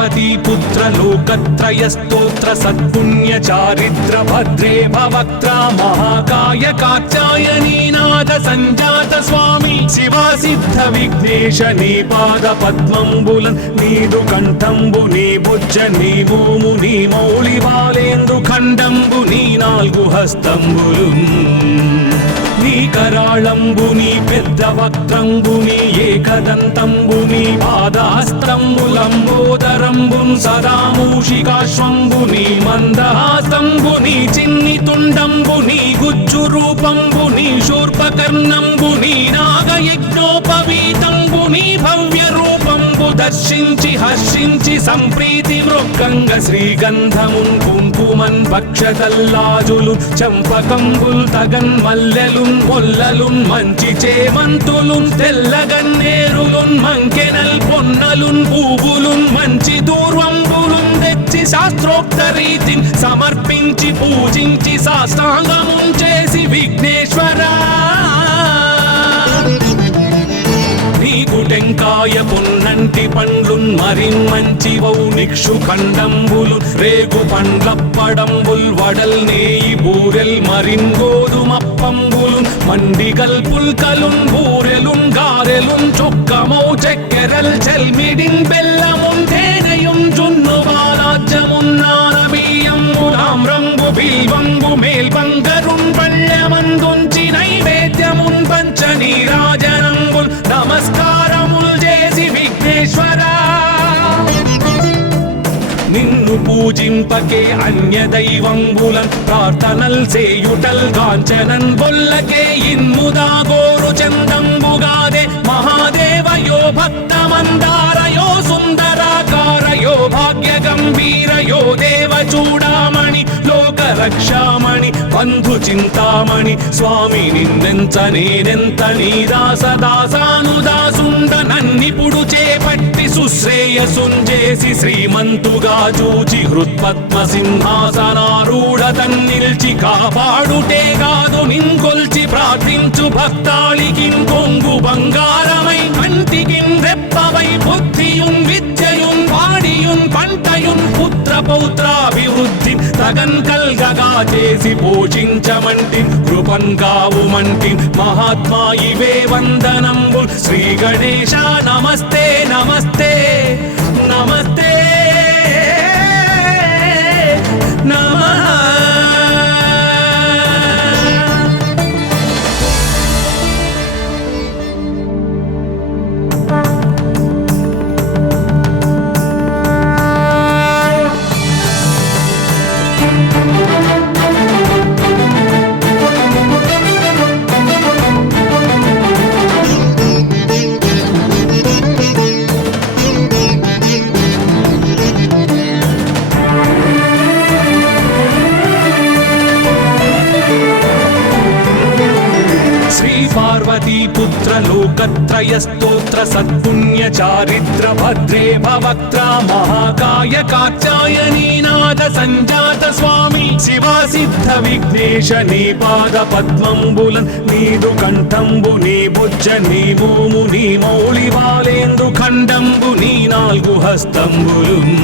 पार्वती पुत्र लोकत्रय स्तोत्र सत्पुण्य चारित्र भद्रे भवक्त्रा महाकाय कात्यायनी नाद संजात स्वामी शिवा सिद्ध विघ्नेश नी पाद पद्मंबुलन नीदु कंठंबु नी भुज नी भूमु नी मौళి బాలేందు ఖండంబు నీ నాలుగు హస్తంబులున్ నీ కరాళంబు నీ పెద్ద వక్త్రంబు నీ ఏకదంతంబు నీ పాదహస్తంబులంబోదరంబున్ సదా మూషికాశ్వంబు నీ మందహాసంబు నీ చిన్ని తుండంబు నీ గుజ్జు రూపంబు నీ శూర్పకర్ణంబు నీ నాగయజ్ఞోపవీతంబు నీ భవ్య రూపంబు దర్శించి హర్షించి సంప్రీతి మృక్కంగ శ్రీగంధమున్ కుంకుమన్ భక్షతల్లాజులు చంపకంబుల్ తగన్ మల్లెలున్ మొల్లలున్ మంచి చేమంతులున్ తెల్లగన్నేరులున్ మంకెనల్ పొన్నలున్ పూవులున్ మంచి దూర్వంబులున్ తెచ్చి శాస్త్రోక్త రీతిని సమర్పించి పూజించి సాష్టాంగమున్ చేసి విఘ్నేశ్వరా నీకు టెంకాయ పొన్నంటి పండ్లున్ మరిన్మంచివౌ నిక్షు ఖండంబులు రేగు పండ్లప్పడంబుల్ వడల్ నేయి బూరెల్ మరిన్ గోధుమప్పంబులు మండిగల్ పుల్కలున్ బూరెలున్ గారెలున్ చొక్కమౌ చెక్కెరల్ చెల్మిడిన్ బెల్లమున్ తేనెయున్ జున్ను బాలాజ్యమున్ నానబియ్యంబులామ్రంబు బిల్వంబు మేల్బంగరున్ పళ్ళెమందుంచి నైవేద్యమున్ పంచ నీరాజనంబుల్ నమస్కారముల్ చేసి విఘ్నేశ్వరా నిన్ను పూజింపకే అన్య దైవంబులన్ ప్రార్థనల్ సేయుటల్ కాంచనన్ బొల్లకే ఇన్ముదా గోరు చందంబుగాదే మహాదేవయో భక్తమందారయో సుందరాకారయో భాగ్య గంభీరయో దేవ చూడామణి లోక రక్షామణి బంధు చింతామణి స్వామి నిన్నెంత నేనెంత నీ దాసదాసానుదాసుండ నన్నిపుడు చేపట్టి సుశ్రేయసుంజేసి శ్రీమంతుగా చూచి హృత్పద్మ సింహాసనారూఢ తన్నిల్చి కాపాడుటే కాదు నింకొల్చి ప్రార్థించు భక్తాళికిన్ కొంగు బంగారమై కంటికిన్ రెప్పవై బుద్ధియున్ విద్యయున్ వాడియున్ పంటయున్ పుత్ర పౌత్రాభివృద్ధి తగన్ కల్గగా చేసి పోషించమంటి కృపన్ కావుమంటి మహాత్మా ఇవే వందనంబు శ్రీ గణేశ నమస్తే నమస్తే నమస్తే నమః पार्वती पुत्र लोकत्रय स्तोत्र सत्पुण्य चारित्र भद्रे भवक्त्रा महाकाय कात्यायनी नाद संजात स्वामी शिवा सिद्ध विघ्नेश नी पाद पद्मंबुलन नीदु कंठंबु नी भुज नी भूमु नी मौళి బాలేందు ఖండంబు నీ నాలుగు హస్తంబులున్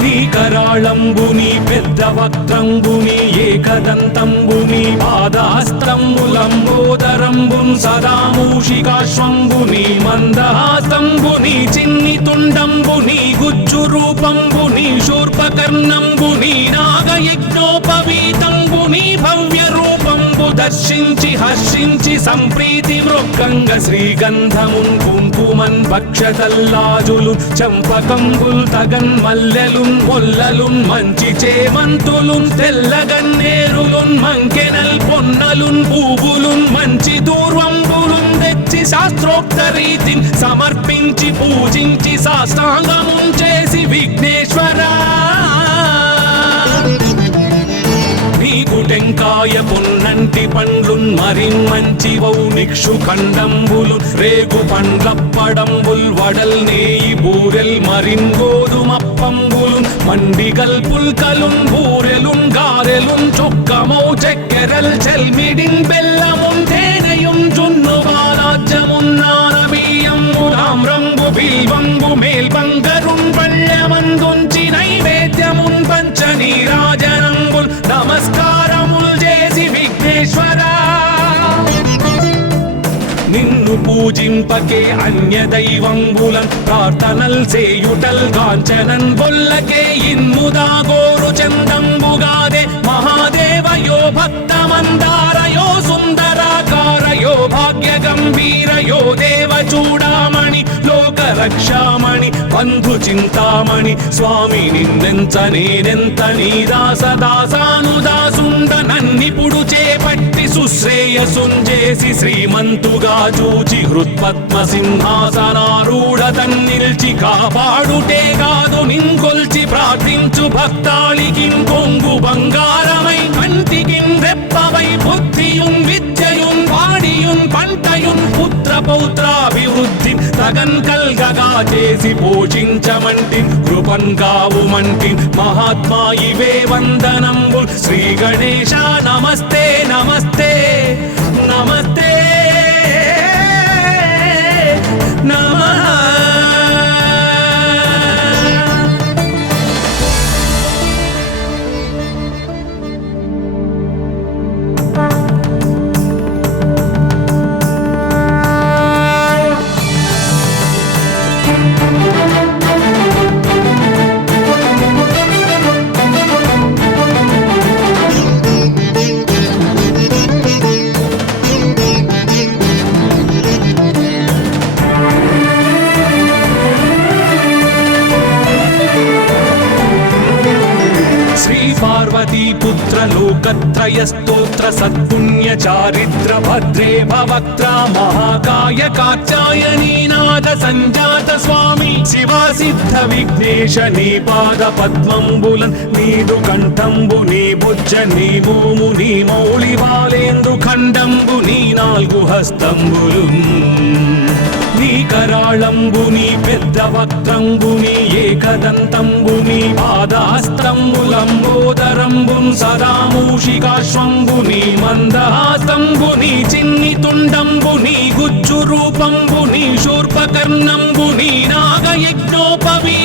నీ కరాళంబు నీ పెద్ద వక్త్రంబు నీ ఏకదంతంబు నీ పాదహస్తంబులంబోదరంబున్ సదా మూషికాశ్వంబు నీ మందహాసంబు నీ చిన్ని తుండంబు నీ గుజ్జు రూపంబు నీ శూర్పకర్ణంబు నీ నాగయజ్ఞోపవీతంబు నీ భవ్య రూపంబు దర్శించి హర్షించి సంప్రీతి మృక్కంగ శ్రీగంధమున్ కుంకుమన్ భక్షతల్లాజులు చంపకంబుల్ తగన్ మల్లెలున్ మొల్లలున్ మంచి చేమంతులున్ తెల్లగన్నేరులున్ మంకెనల్ పొన్నలున్ పూవులున్ మంచి దూర్వంబులున్ తెచ్చి శాస్త్రోక్త రీతిని సమర్పించి పూజించి సాష్టాంగమున్ చేసి విఘ్నేశ్వరా నీకు టెంకాయ పొన్నంటి పండ్లున్ మరిన్మంచివౌ నిక్షు ఖండంబులు రేగు పండ్లప్పడంబుల్ వడల్ నేయి బూరెల్ మరిన్ గోధుమప్పంబులు మండిగల్ పుల్కలున్ బూరెలున్ గారెలున్ చొక్కమౌ చెక్కెరల్ చెల్మిడిన్ బెల్లమున్ తేనెయున్ జున్ను బాలాజ్యమున్ నానబియ్యంబులామ్రంబు బిల్వంబు మేల్బంగరున్ పళ్ళె పూజింపకే అన్య దైవంబులన్ ప్రార్థనల్ సేయుటల్ కాంచనన్ బొల్లకే ఇన్ముదా గోరు చందంబుగాదే మహాదేవయో భక్తమందారయో సుందరాకారయో భాగ్య గంభీరయో దేవ చూడామణి లోక రక్షామణి బంధు చింతామణి స్వామి నిన్నెంత నేనెంత నీ దాసదాసానుదాసుండ నన్నిపుడు చేపట్టి సుశ్రేయసుంజేసి శ్రీమంతుగా చూచి హృత్పద్మ సింహాసనారూఢ తన్నిల్చి కాపాడుటే కాదు నింకొల్చి ప్రార్థించు భక్తాళికిన్ కొంగు బంగారమై కంటికిన్ రెప్పవై బుద్ధియున్ విద్యయున్ వాడియున్ పంటయున్ పుత్ర పౌత్రాభివృద్ధి తగన్ కల్గగా చేసి పోషించమంటి కృపన్ కావుమంటి మహాత్మా ఇవే వందనంబు శ్రీ గణేశ నమస్తే నమస్తే నమస్తే నమః. పార్వతీపుత్ర లోకత్రయ స్తోత్ర సత్పుణ్య చారిత్ర భద్రే భవక్త్ర మహాకాయ కాచాయనీనాథ సంజాత స్వామి శివా సిద్ధ విఘ్నేశ నీ పాద పద్మంబులన్ నీదు కంఠంబు నీ బుజ్జ నీ భూము నీ మౌళి బాలేందు ఖండంబు నీ నాలుగు హస్తంబులు నీ కరాళంబుని పెద్ద వక్త్రంబుని ఏకదంతంబుని పాదాస్తంబులంబోదరంబున్ సదా మూషికాశ్వంబుని మందహాస్తంబుని చిన్ని తుండంబుని గుజ్జు రూపంబుని శూర్పకర్ణంబుని నాగయజ్ఞోపవీతంబుని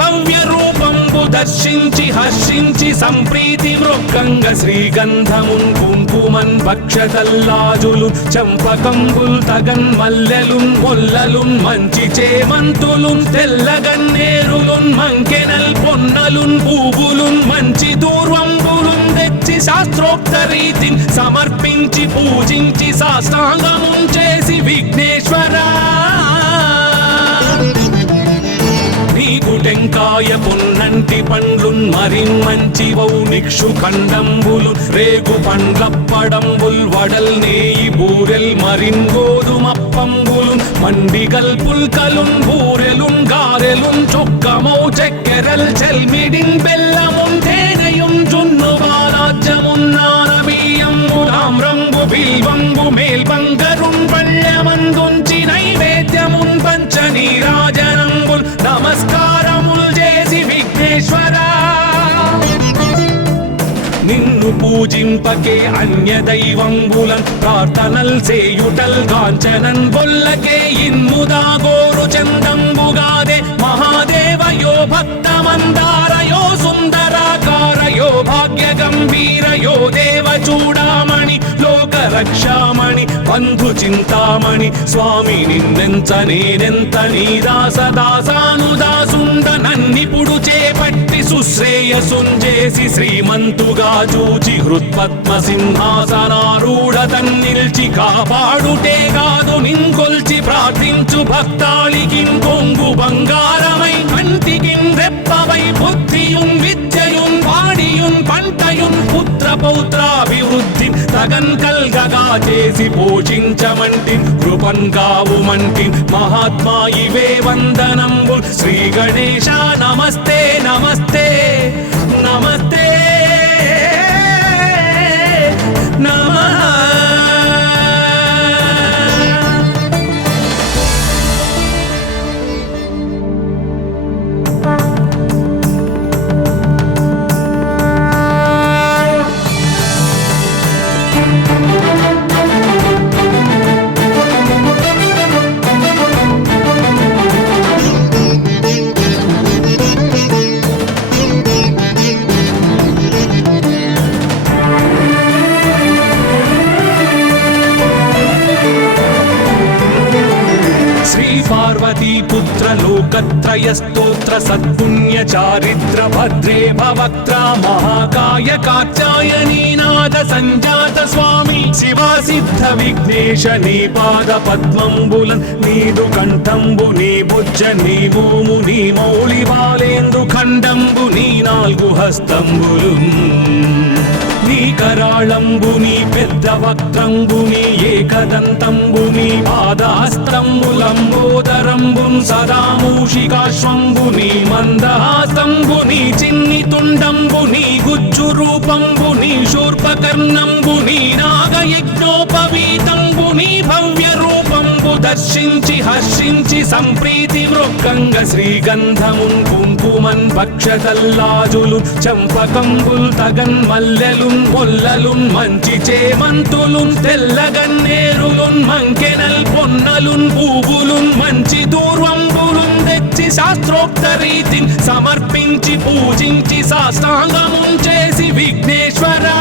భవ్య రూపంబు దర్శించి హర్షించి సంప్రీతి మృక్కంగ శ్రీగంధమున్ కుంకుమన్ భక్షతల్లాజులు చంపకంబుల్ తగన్ మల్లెలున్ మొల్లలున్ మంచి చేమంతులున్ తెల్లగన్నేరులున్ మంకెనల్ పొన్నలున్ పూవులున్ మంచి దూర్వంబులున్ తెచ్చి శాస్త్రోక్త రీతిని సమర్పించి పూజించి సాష్టాంగమున్ చేసి విఘ్నేశ్వరా నీకు టెంకాయ పొన్నంటి పండ్లున్ మరిన్ మంచివౌ నిక్షు ఖండంబులు రేగు పండ్లప్పడంబుల్ వడల్ నేయి బూరెల్ మరిన్ గోధుమప్పంబులు మండిగల్ పుల్కలున్ బూరెలున్ గారెలున్ చొక్కమౌ చెక్కెరల్ చెల్మిడిన్ బెల్లమున్ తేనెయున్ జున్ను బాలాజ్యమున్ నానబియ్యంబు తామ్రంబు బిల్వంబు మేల్బంగరున్ పళ్ళమందుంచి నైవేద్యమున్ పంచ నీరాజనంబుల్ నమస్కారముల్ చేసి విఘ్నేశ్వరా నిన్ను పూజింపకే అన్య దైవంబులన్ ప్రార్థనల్ సేయుటల్ కాంచనన్ బొల్లకే ఇన్ముదా గోరు చందంబుగాదే మహాదేవయో భక్తమందారయో సుందరాకారయో భాగ్య గంభీరయో దేవ చూడామణి లోక రక్షామణి బంధు చింతామణి స్వామి నిన్నెంత నేనెంత నీ దాసదాసానుదాసుండ నన్నిపుడు చేపట్టి సుశ్రేయసుంజేసి శ్రీమంతుగా చూచి హృత్పద్మ సింహాసనారూఢ తన్నిల్చి కాపాడుటే కాదు నింకొల్చి ప్రార్థించు భక్తాళికిన్ కొంగు బంగారమై కంటికిన్ రెప్పవై బుద్ధియున్ విద్యయున్ వాడియున్ పంటయున్ పుత్ర పౌత్రాభివృద్ధి తగన్ కల్గగా చేసి పోషించమంటి కృపన్ కావుమంటి మహాత్మా ఇవే వందనంబు శ్రీ గణేశ నమస్తే నమస్తే నమస్తే నమః. पार्वती पुत्र लोकत्रय स्तोत्र सत्पुण्य चारित्र भद्रे भवक्त्रा महाकाय कात्यायनी नाद संजात स्वामी शिवा सिद्ध विघ्नेश नी पाद पद्मंबुलन् नीदु कंठंबु नी बुज्ज नी भूमु नी मौళి బాలేందు ఖండంబు నీ నాలుగు హస్తంబులు నీ కరాళంబుని పెద్ద వక్త్రంబుని ఏకదంతంబుని పాదహస్తంబులంబోదరంబున్ సదా మూషికాశ్వంబుని మందహాస్తంబుని చిన్ని తుండంబుని గుజ్జు రూపంబుని శూర్పకర్ణంబుని నాగయజ్ఞోపవీతంబుని భవ్య రూపంబు దర్శించి హర్షించి సంప్రీతి మృక్కంగ శ్రీగంధమున్ కుంకుమన్ భక్షతల్లాజులు చంపకంబుల్ తగన్ మల్లెలున్ మొల్లలున్ మంచి చేమంతులున్ తెల్లగన్నేరులున్ మంకెనల్ పొన్నలున్ పూవులున్ మంచి దూర్వంబులున్ తెచ్చి శాస్త్రోక్త రీతిని సమర్పించి పూజించి సాష్టాంగమున్ చేసి విఘ్నేశ్వరా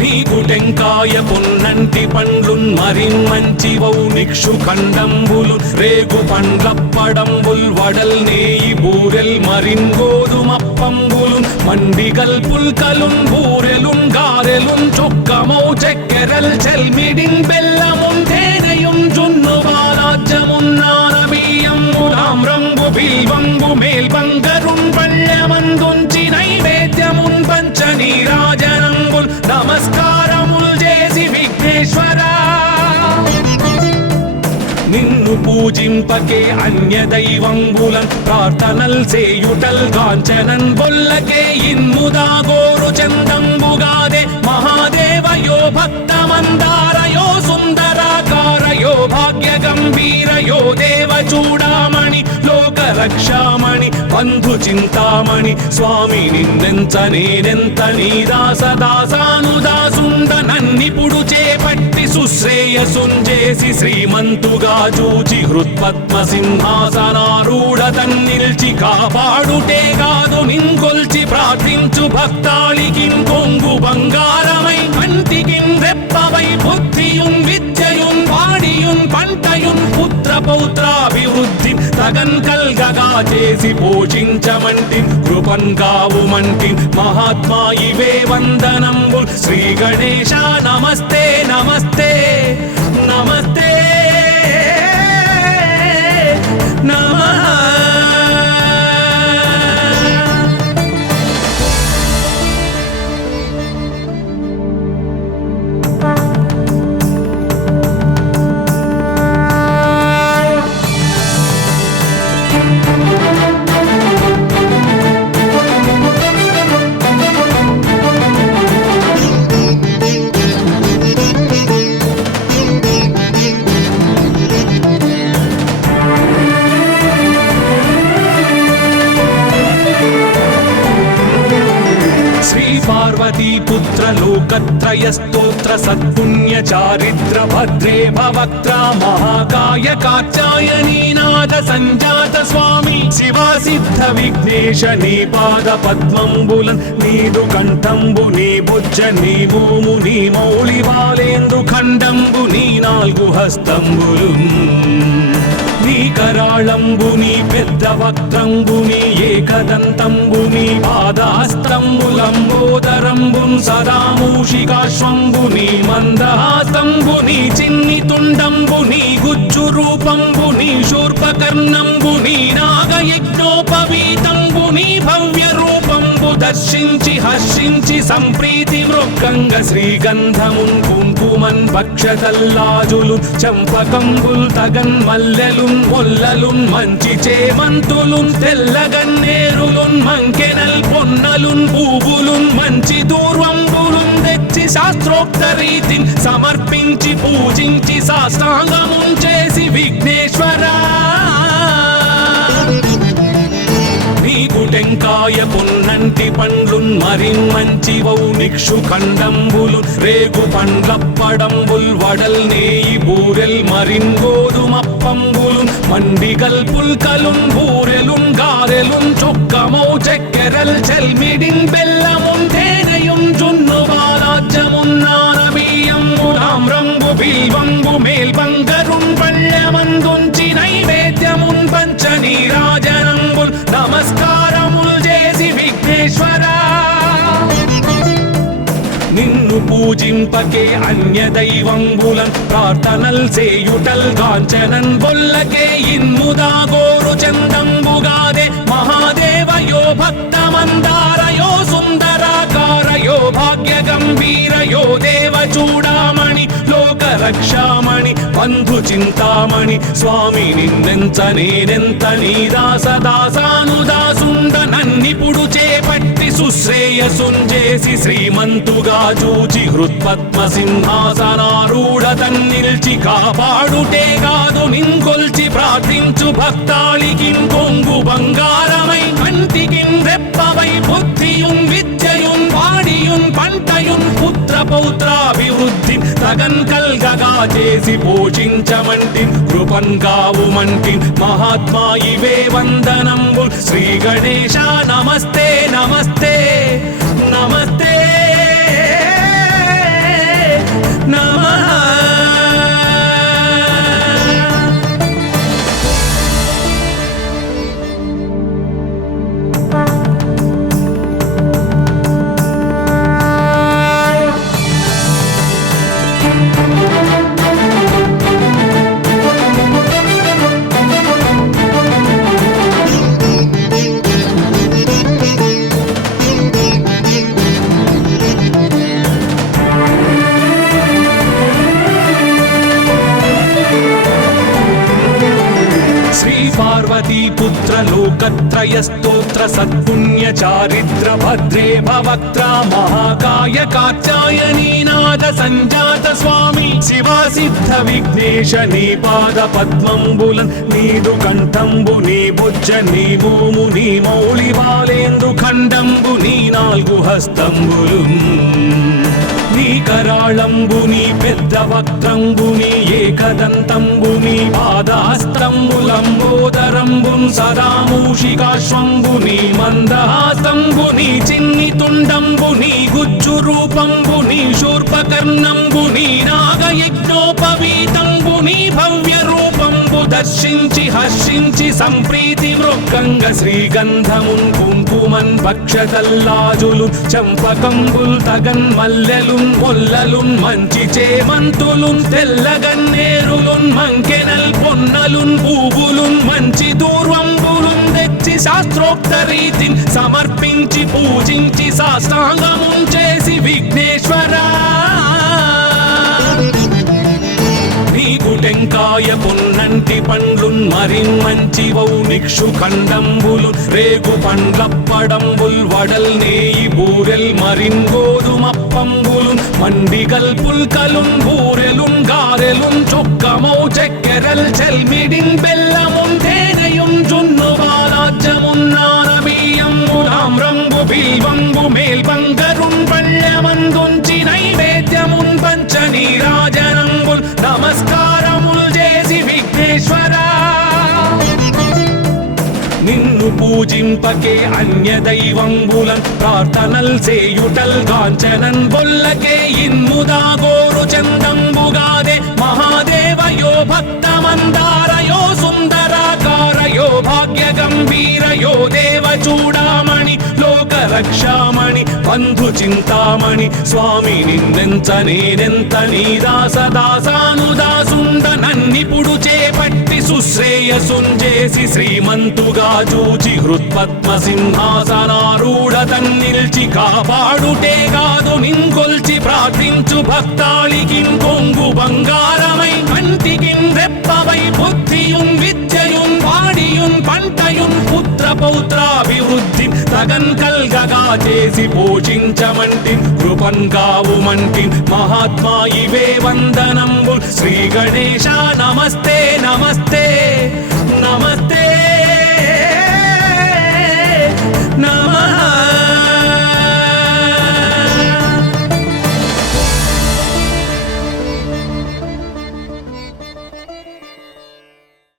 నీకు టెంకాయ పొన్నంటి పండ్లున్ మరిన్ మంచి వౌనిక్షు ఖండంబులు రేగు పండ్లప్పడంబుల్ వడల్ నేయి బూరెల్ మరిన్ గోధుమప్పంబులు మండిగల్ పుల్కలున్ బూరెలున్ గారెలున్ చొక్కమౌ చెక్కెరల్ చెల్మిడిన్ బెల్లమున్ తేనెయున్ జున్ను బాలాజ్యమున్ నానబియ్యంబులామ్రంబు బిల్వంబు మేల్బంగరున్ పళ్ళమందుంచి నైవేద్యమున్ పంచ నీరాజనంబుల్ నమస్కారముల్ చేసి విఘ్నేశ్వరా నిన్ను పూజింపకే అన్య దైవంబులన్ ప్రార్థనల్ సేయుటల్ కాంచనన్ బొల్లకే ఇన్ముదా గోరు చందంబుగాదే మహాదేవయో భక్తమందారయో సుందరాకారయో భాగ్య గంభీరయో దేవ చూడామణి లోక రక్షామణి బంధు చింతామణి స్వామి నిన్నెంత నేనెంత నీ దాసదాసానుదాసుండ నన్నిపుడు చేపట్టి సుశ్రేయసుంజేసి శ్రీమంతుగా చూచి హృత్పద్మ సింహాసనారూఢ తన్నిల్చి కాపాడుటే కాదు నింకొల్చి ప్రార్థించు భక్తాళికిన్ కొంగు బంగారమై కంటికిన్ రెప్పవై బుద్ధియున్ విద్యయున్ వాడియున్ పంటయున్ పుత్ర పౌత్రాభివృద్ధి తగన్ కల్గగా చేసి పోషించమంటి కృపన్ కావుమంటి మహాత్మా ఇవే వందనంబు శ్రీ గణేశ నమస్తే నమస్తే నమస్తే నమః पार्वती पुत्र लोकत्रय स्तोत्र सत्पुण्य चारित्र भद्रे भवक्त्रा महाकाय कात्यायनी नाद संजात स्वामी शिवा सिद्ध विघ्नेश नी पाद पद्मंबुलन् नीदु कंठंबु नी बुज्ज नी भूमु नी मौళి బాలేందు ఖండంబు నీ నాలుగు హస్తంబులున్ నీ కరాళంబుని పెద్ద వక్త్రంబుని ఏకదంతంబుని పాదహస్తంబులంబోదరంబున్ సదా మూషికాశ్వంబుని మందహాస్తంబుని చిన్ని తుండంబుని గుజ్జు రూపంబుని శూర్పకర్ణంబుని నాగయజ్ఞోపవీతంబుని భవ్య రూపంబు దర్శించి హర్షించి సంప్రీతి మృక్కంగ శ్రీగంధమున్ కుంకుమన్ భక్షతల్లాజులు చంపకంబుల్ తగన్ మల్లెలున్ మొల్లలున్ మంచి చేమంతులున్ తెల్లగన్నేరులున్ మంకెనల్ పొన్నలున్ పూవులున్ మంచి దూర్వంబులున్ తెచ్చి శాస్త్రోక్త రీతిని సమర్పించి పూజించి సాష్టాంగమున్ చేసి విఘ్నేశ్వరా నీకు టెంకాయ పొన్నంటి పండ్లున్ మరిన్ మంచి వౌనిక్షు ఖండంబులు రేగు పండ్లప్పడంబుల్ వడల్ నేయి బూరెల్ మరిన్ గోధుమప్పంబులు మండిగల్ పుల్కలున్ బూరెలున్ గారెలున్ చొక్కమౌ చెక్కెరల్ చెల్మిడిన్ బెల్లమున్ తేనెయున్ జున్ను బాలాజ్యమున్ నానబియ్యంబులామ్రంబు బిల్వంబు మేల్బంగరున్ పళ్ళమందుంచి నైవేద్యమున్ పంచ నీరాజనంబుల్ నమస్కారముల్ చేసి విఘ్నేశ్వరా నిన్ను పూజింపకే అన్య దైవంబులన్ ప్రార్థనల్ చేయుటల్ కాంచనన్ బొల్లకే ఇన్ముదా గోరు చందంబుగాదే మహాదేవయో భక్తమందారయో సుందరాకారయో భాగ్య గంభీరయో దేవ చూడామణి లోక రక్షామణి బంధు చింతామణి స్వామి నిన్నెంత నేనెంత నీ దాసదాసానుదాసుండ నన్నిపుడు చేపట్టి సుశ్రేయసుంజేసి శ్రీమంతుగా చూచి హృత్పద్మ సింహాసనారూఢ తన్నిల్చి కాపాడుటే కాదు నింకొల్చి ప్రార్థించు భక్తాళికిం కొంగు బంగారమై కంటికిం రెప్పవై బుద్ధియున్ విద్యయున్ వాడియున్ పంటయున్ పుత్ర పౌత్రాభివృద్ధి తగన్ కల్గగా చేసి పోషించమంటి కృపన్ కావుమంటి మహాత్మా ఇవే వందనంబు శ్రీ గణేశ నమస్తే నమస్తే నమస్తే నమః పార్వతీపుత్ర లోకత్రయ స్తోత్ర సత్పుణ్య చారిత్ర భద్రే భవక్త్ర మహాకాయ కాత్యాయనీనాథ సంజాత స్వామి శివా సిద్ధ విఘ్నేశ నీ పాద పద్మంబులన్ నీదు కంఠంబు నీ బుజ్జ నీ భూము నీ మౌళి బాలేందు ఖండంబు నీ నాలుగు హస్తంబులు నీ కరాళంబు నీ పెద్ద వక్త్రంబు నీ ఏకదంతంబు నీ పాదహస్తంబులంబోదరంబుం సదా మూషికాశ్వంబు నీ మందహాసంబు నీ చిన్ని తుండంబు నీ గుజ్జు రూపంబు నీ శూర్పకర్ణంబు నీ నాగయజ్ఞోపవీతంబు నీ భవ్య రూపంబు దర్శించి హర్షించి సంప్రీతి మృక్కంగ శ్రీగంధమున్ కుంకుమన్ భక్షతల్లాజులు చంపకంబుల్ తగన్ మల్లెలున్ మొల్లలున్ మంచి చేమంతులున్ తెల్లగన్నేరులున్ మంకెనల్ పొన్నలున్ పూవులున్ మంచి దూర్వంబులున్ తెచ్చి శాస్త్రోక్త రీతిని సమర్పించి పూజించి సాష్టాంగమున్ చేసి విఘ్నేశ్వరా నీకు టెంకాయ పొన్నంటి పండ్లున్ మరిన్ మంచివౌ నిక్షు ఖండంబులు రేగు పండ్లప్పడంబుల్ వడల్ నేయి బూరెల్ మరిన్ గోధుమప్పంబులు మండిగల్ పుల్కలున్ బూరెలున్ గారెలున్ చొక్కమౌ చెక్కెరల్ చెల్మిడిన్ బెల్లమున్ తేనెయున్ జున్ను బాలాజ్యమున్ నానబియ్యంబులామ్రంబు బిల్వంబు మేల్బంగరున్ పళ్ళమందుంచి నైవేద్యమున్ పంచ నీరాజనంబుల్ నమస్కారముల్ చేసి విఘ్నేశ్వరా నిన్ను పూజింపకే అన్య దైవంబులన్ ప్రార్థనల్ చేయుటల్ కాంచనన్ బొల్లకే ఇన్ముదా గోరు చందంబుగాదే మహాదేవయో భక్తమందారయో సుందరాకారయో భాగ్య గంభీరయో దేవ చూడామణి లోక రక్షామణి బంధు చింతామణి స్వామి నిన్నెంత నేనెంత నీ దాసదాసానుదాసుండ నన్నిపుడు చేపట్టి సుశ్రేయసుంజేసి శ్రీమంతుగా చూచి హృత్పద్మ సింహాసనారూఢ తన్నిల్చి కాపాడుటే కాదు నింకొల్చి ప్రార్థించు భక్తాళికిం కొంగు బంగారమై కంటికిం రెప్పవై బుద్ధియున్ విద్యయున్ వాడియున్ పంటయున్ పుత్ర పౌత్రాభివృద్ధి తగన్ కల్గగా చేసి పోషించమంటి కృపన్ కావుమంటి మహాత్మా ఇవే వందనంబు శ్రీ గణేశ నమస్తే నమస్తే నమస్తే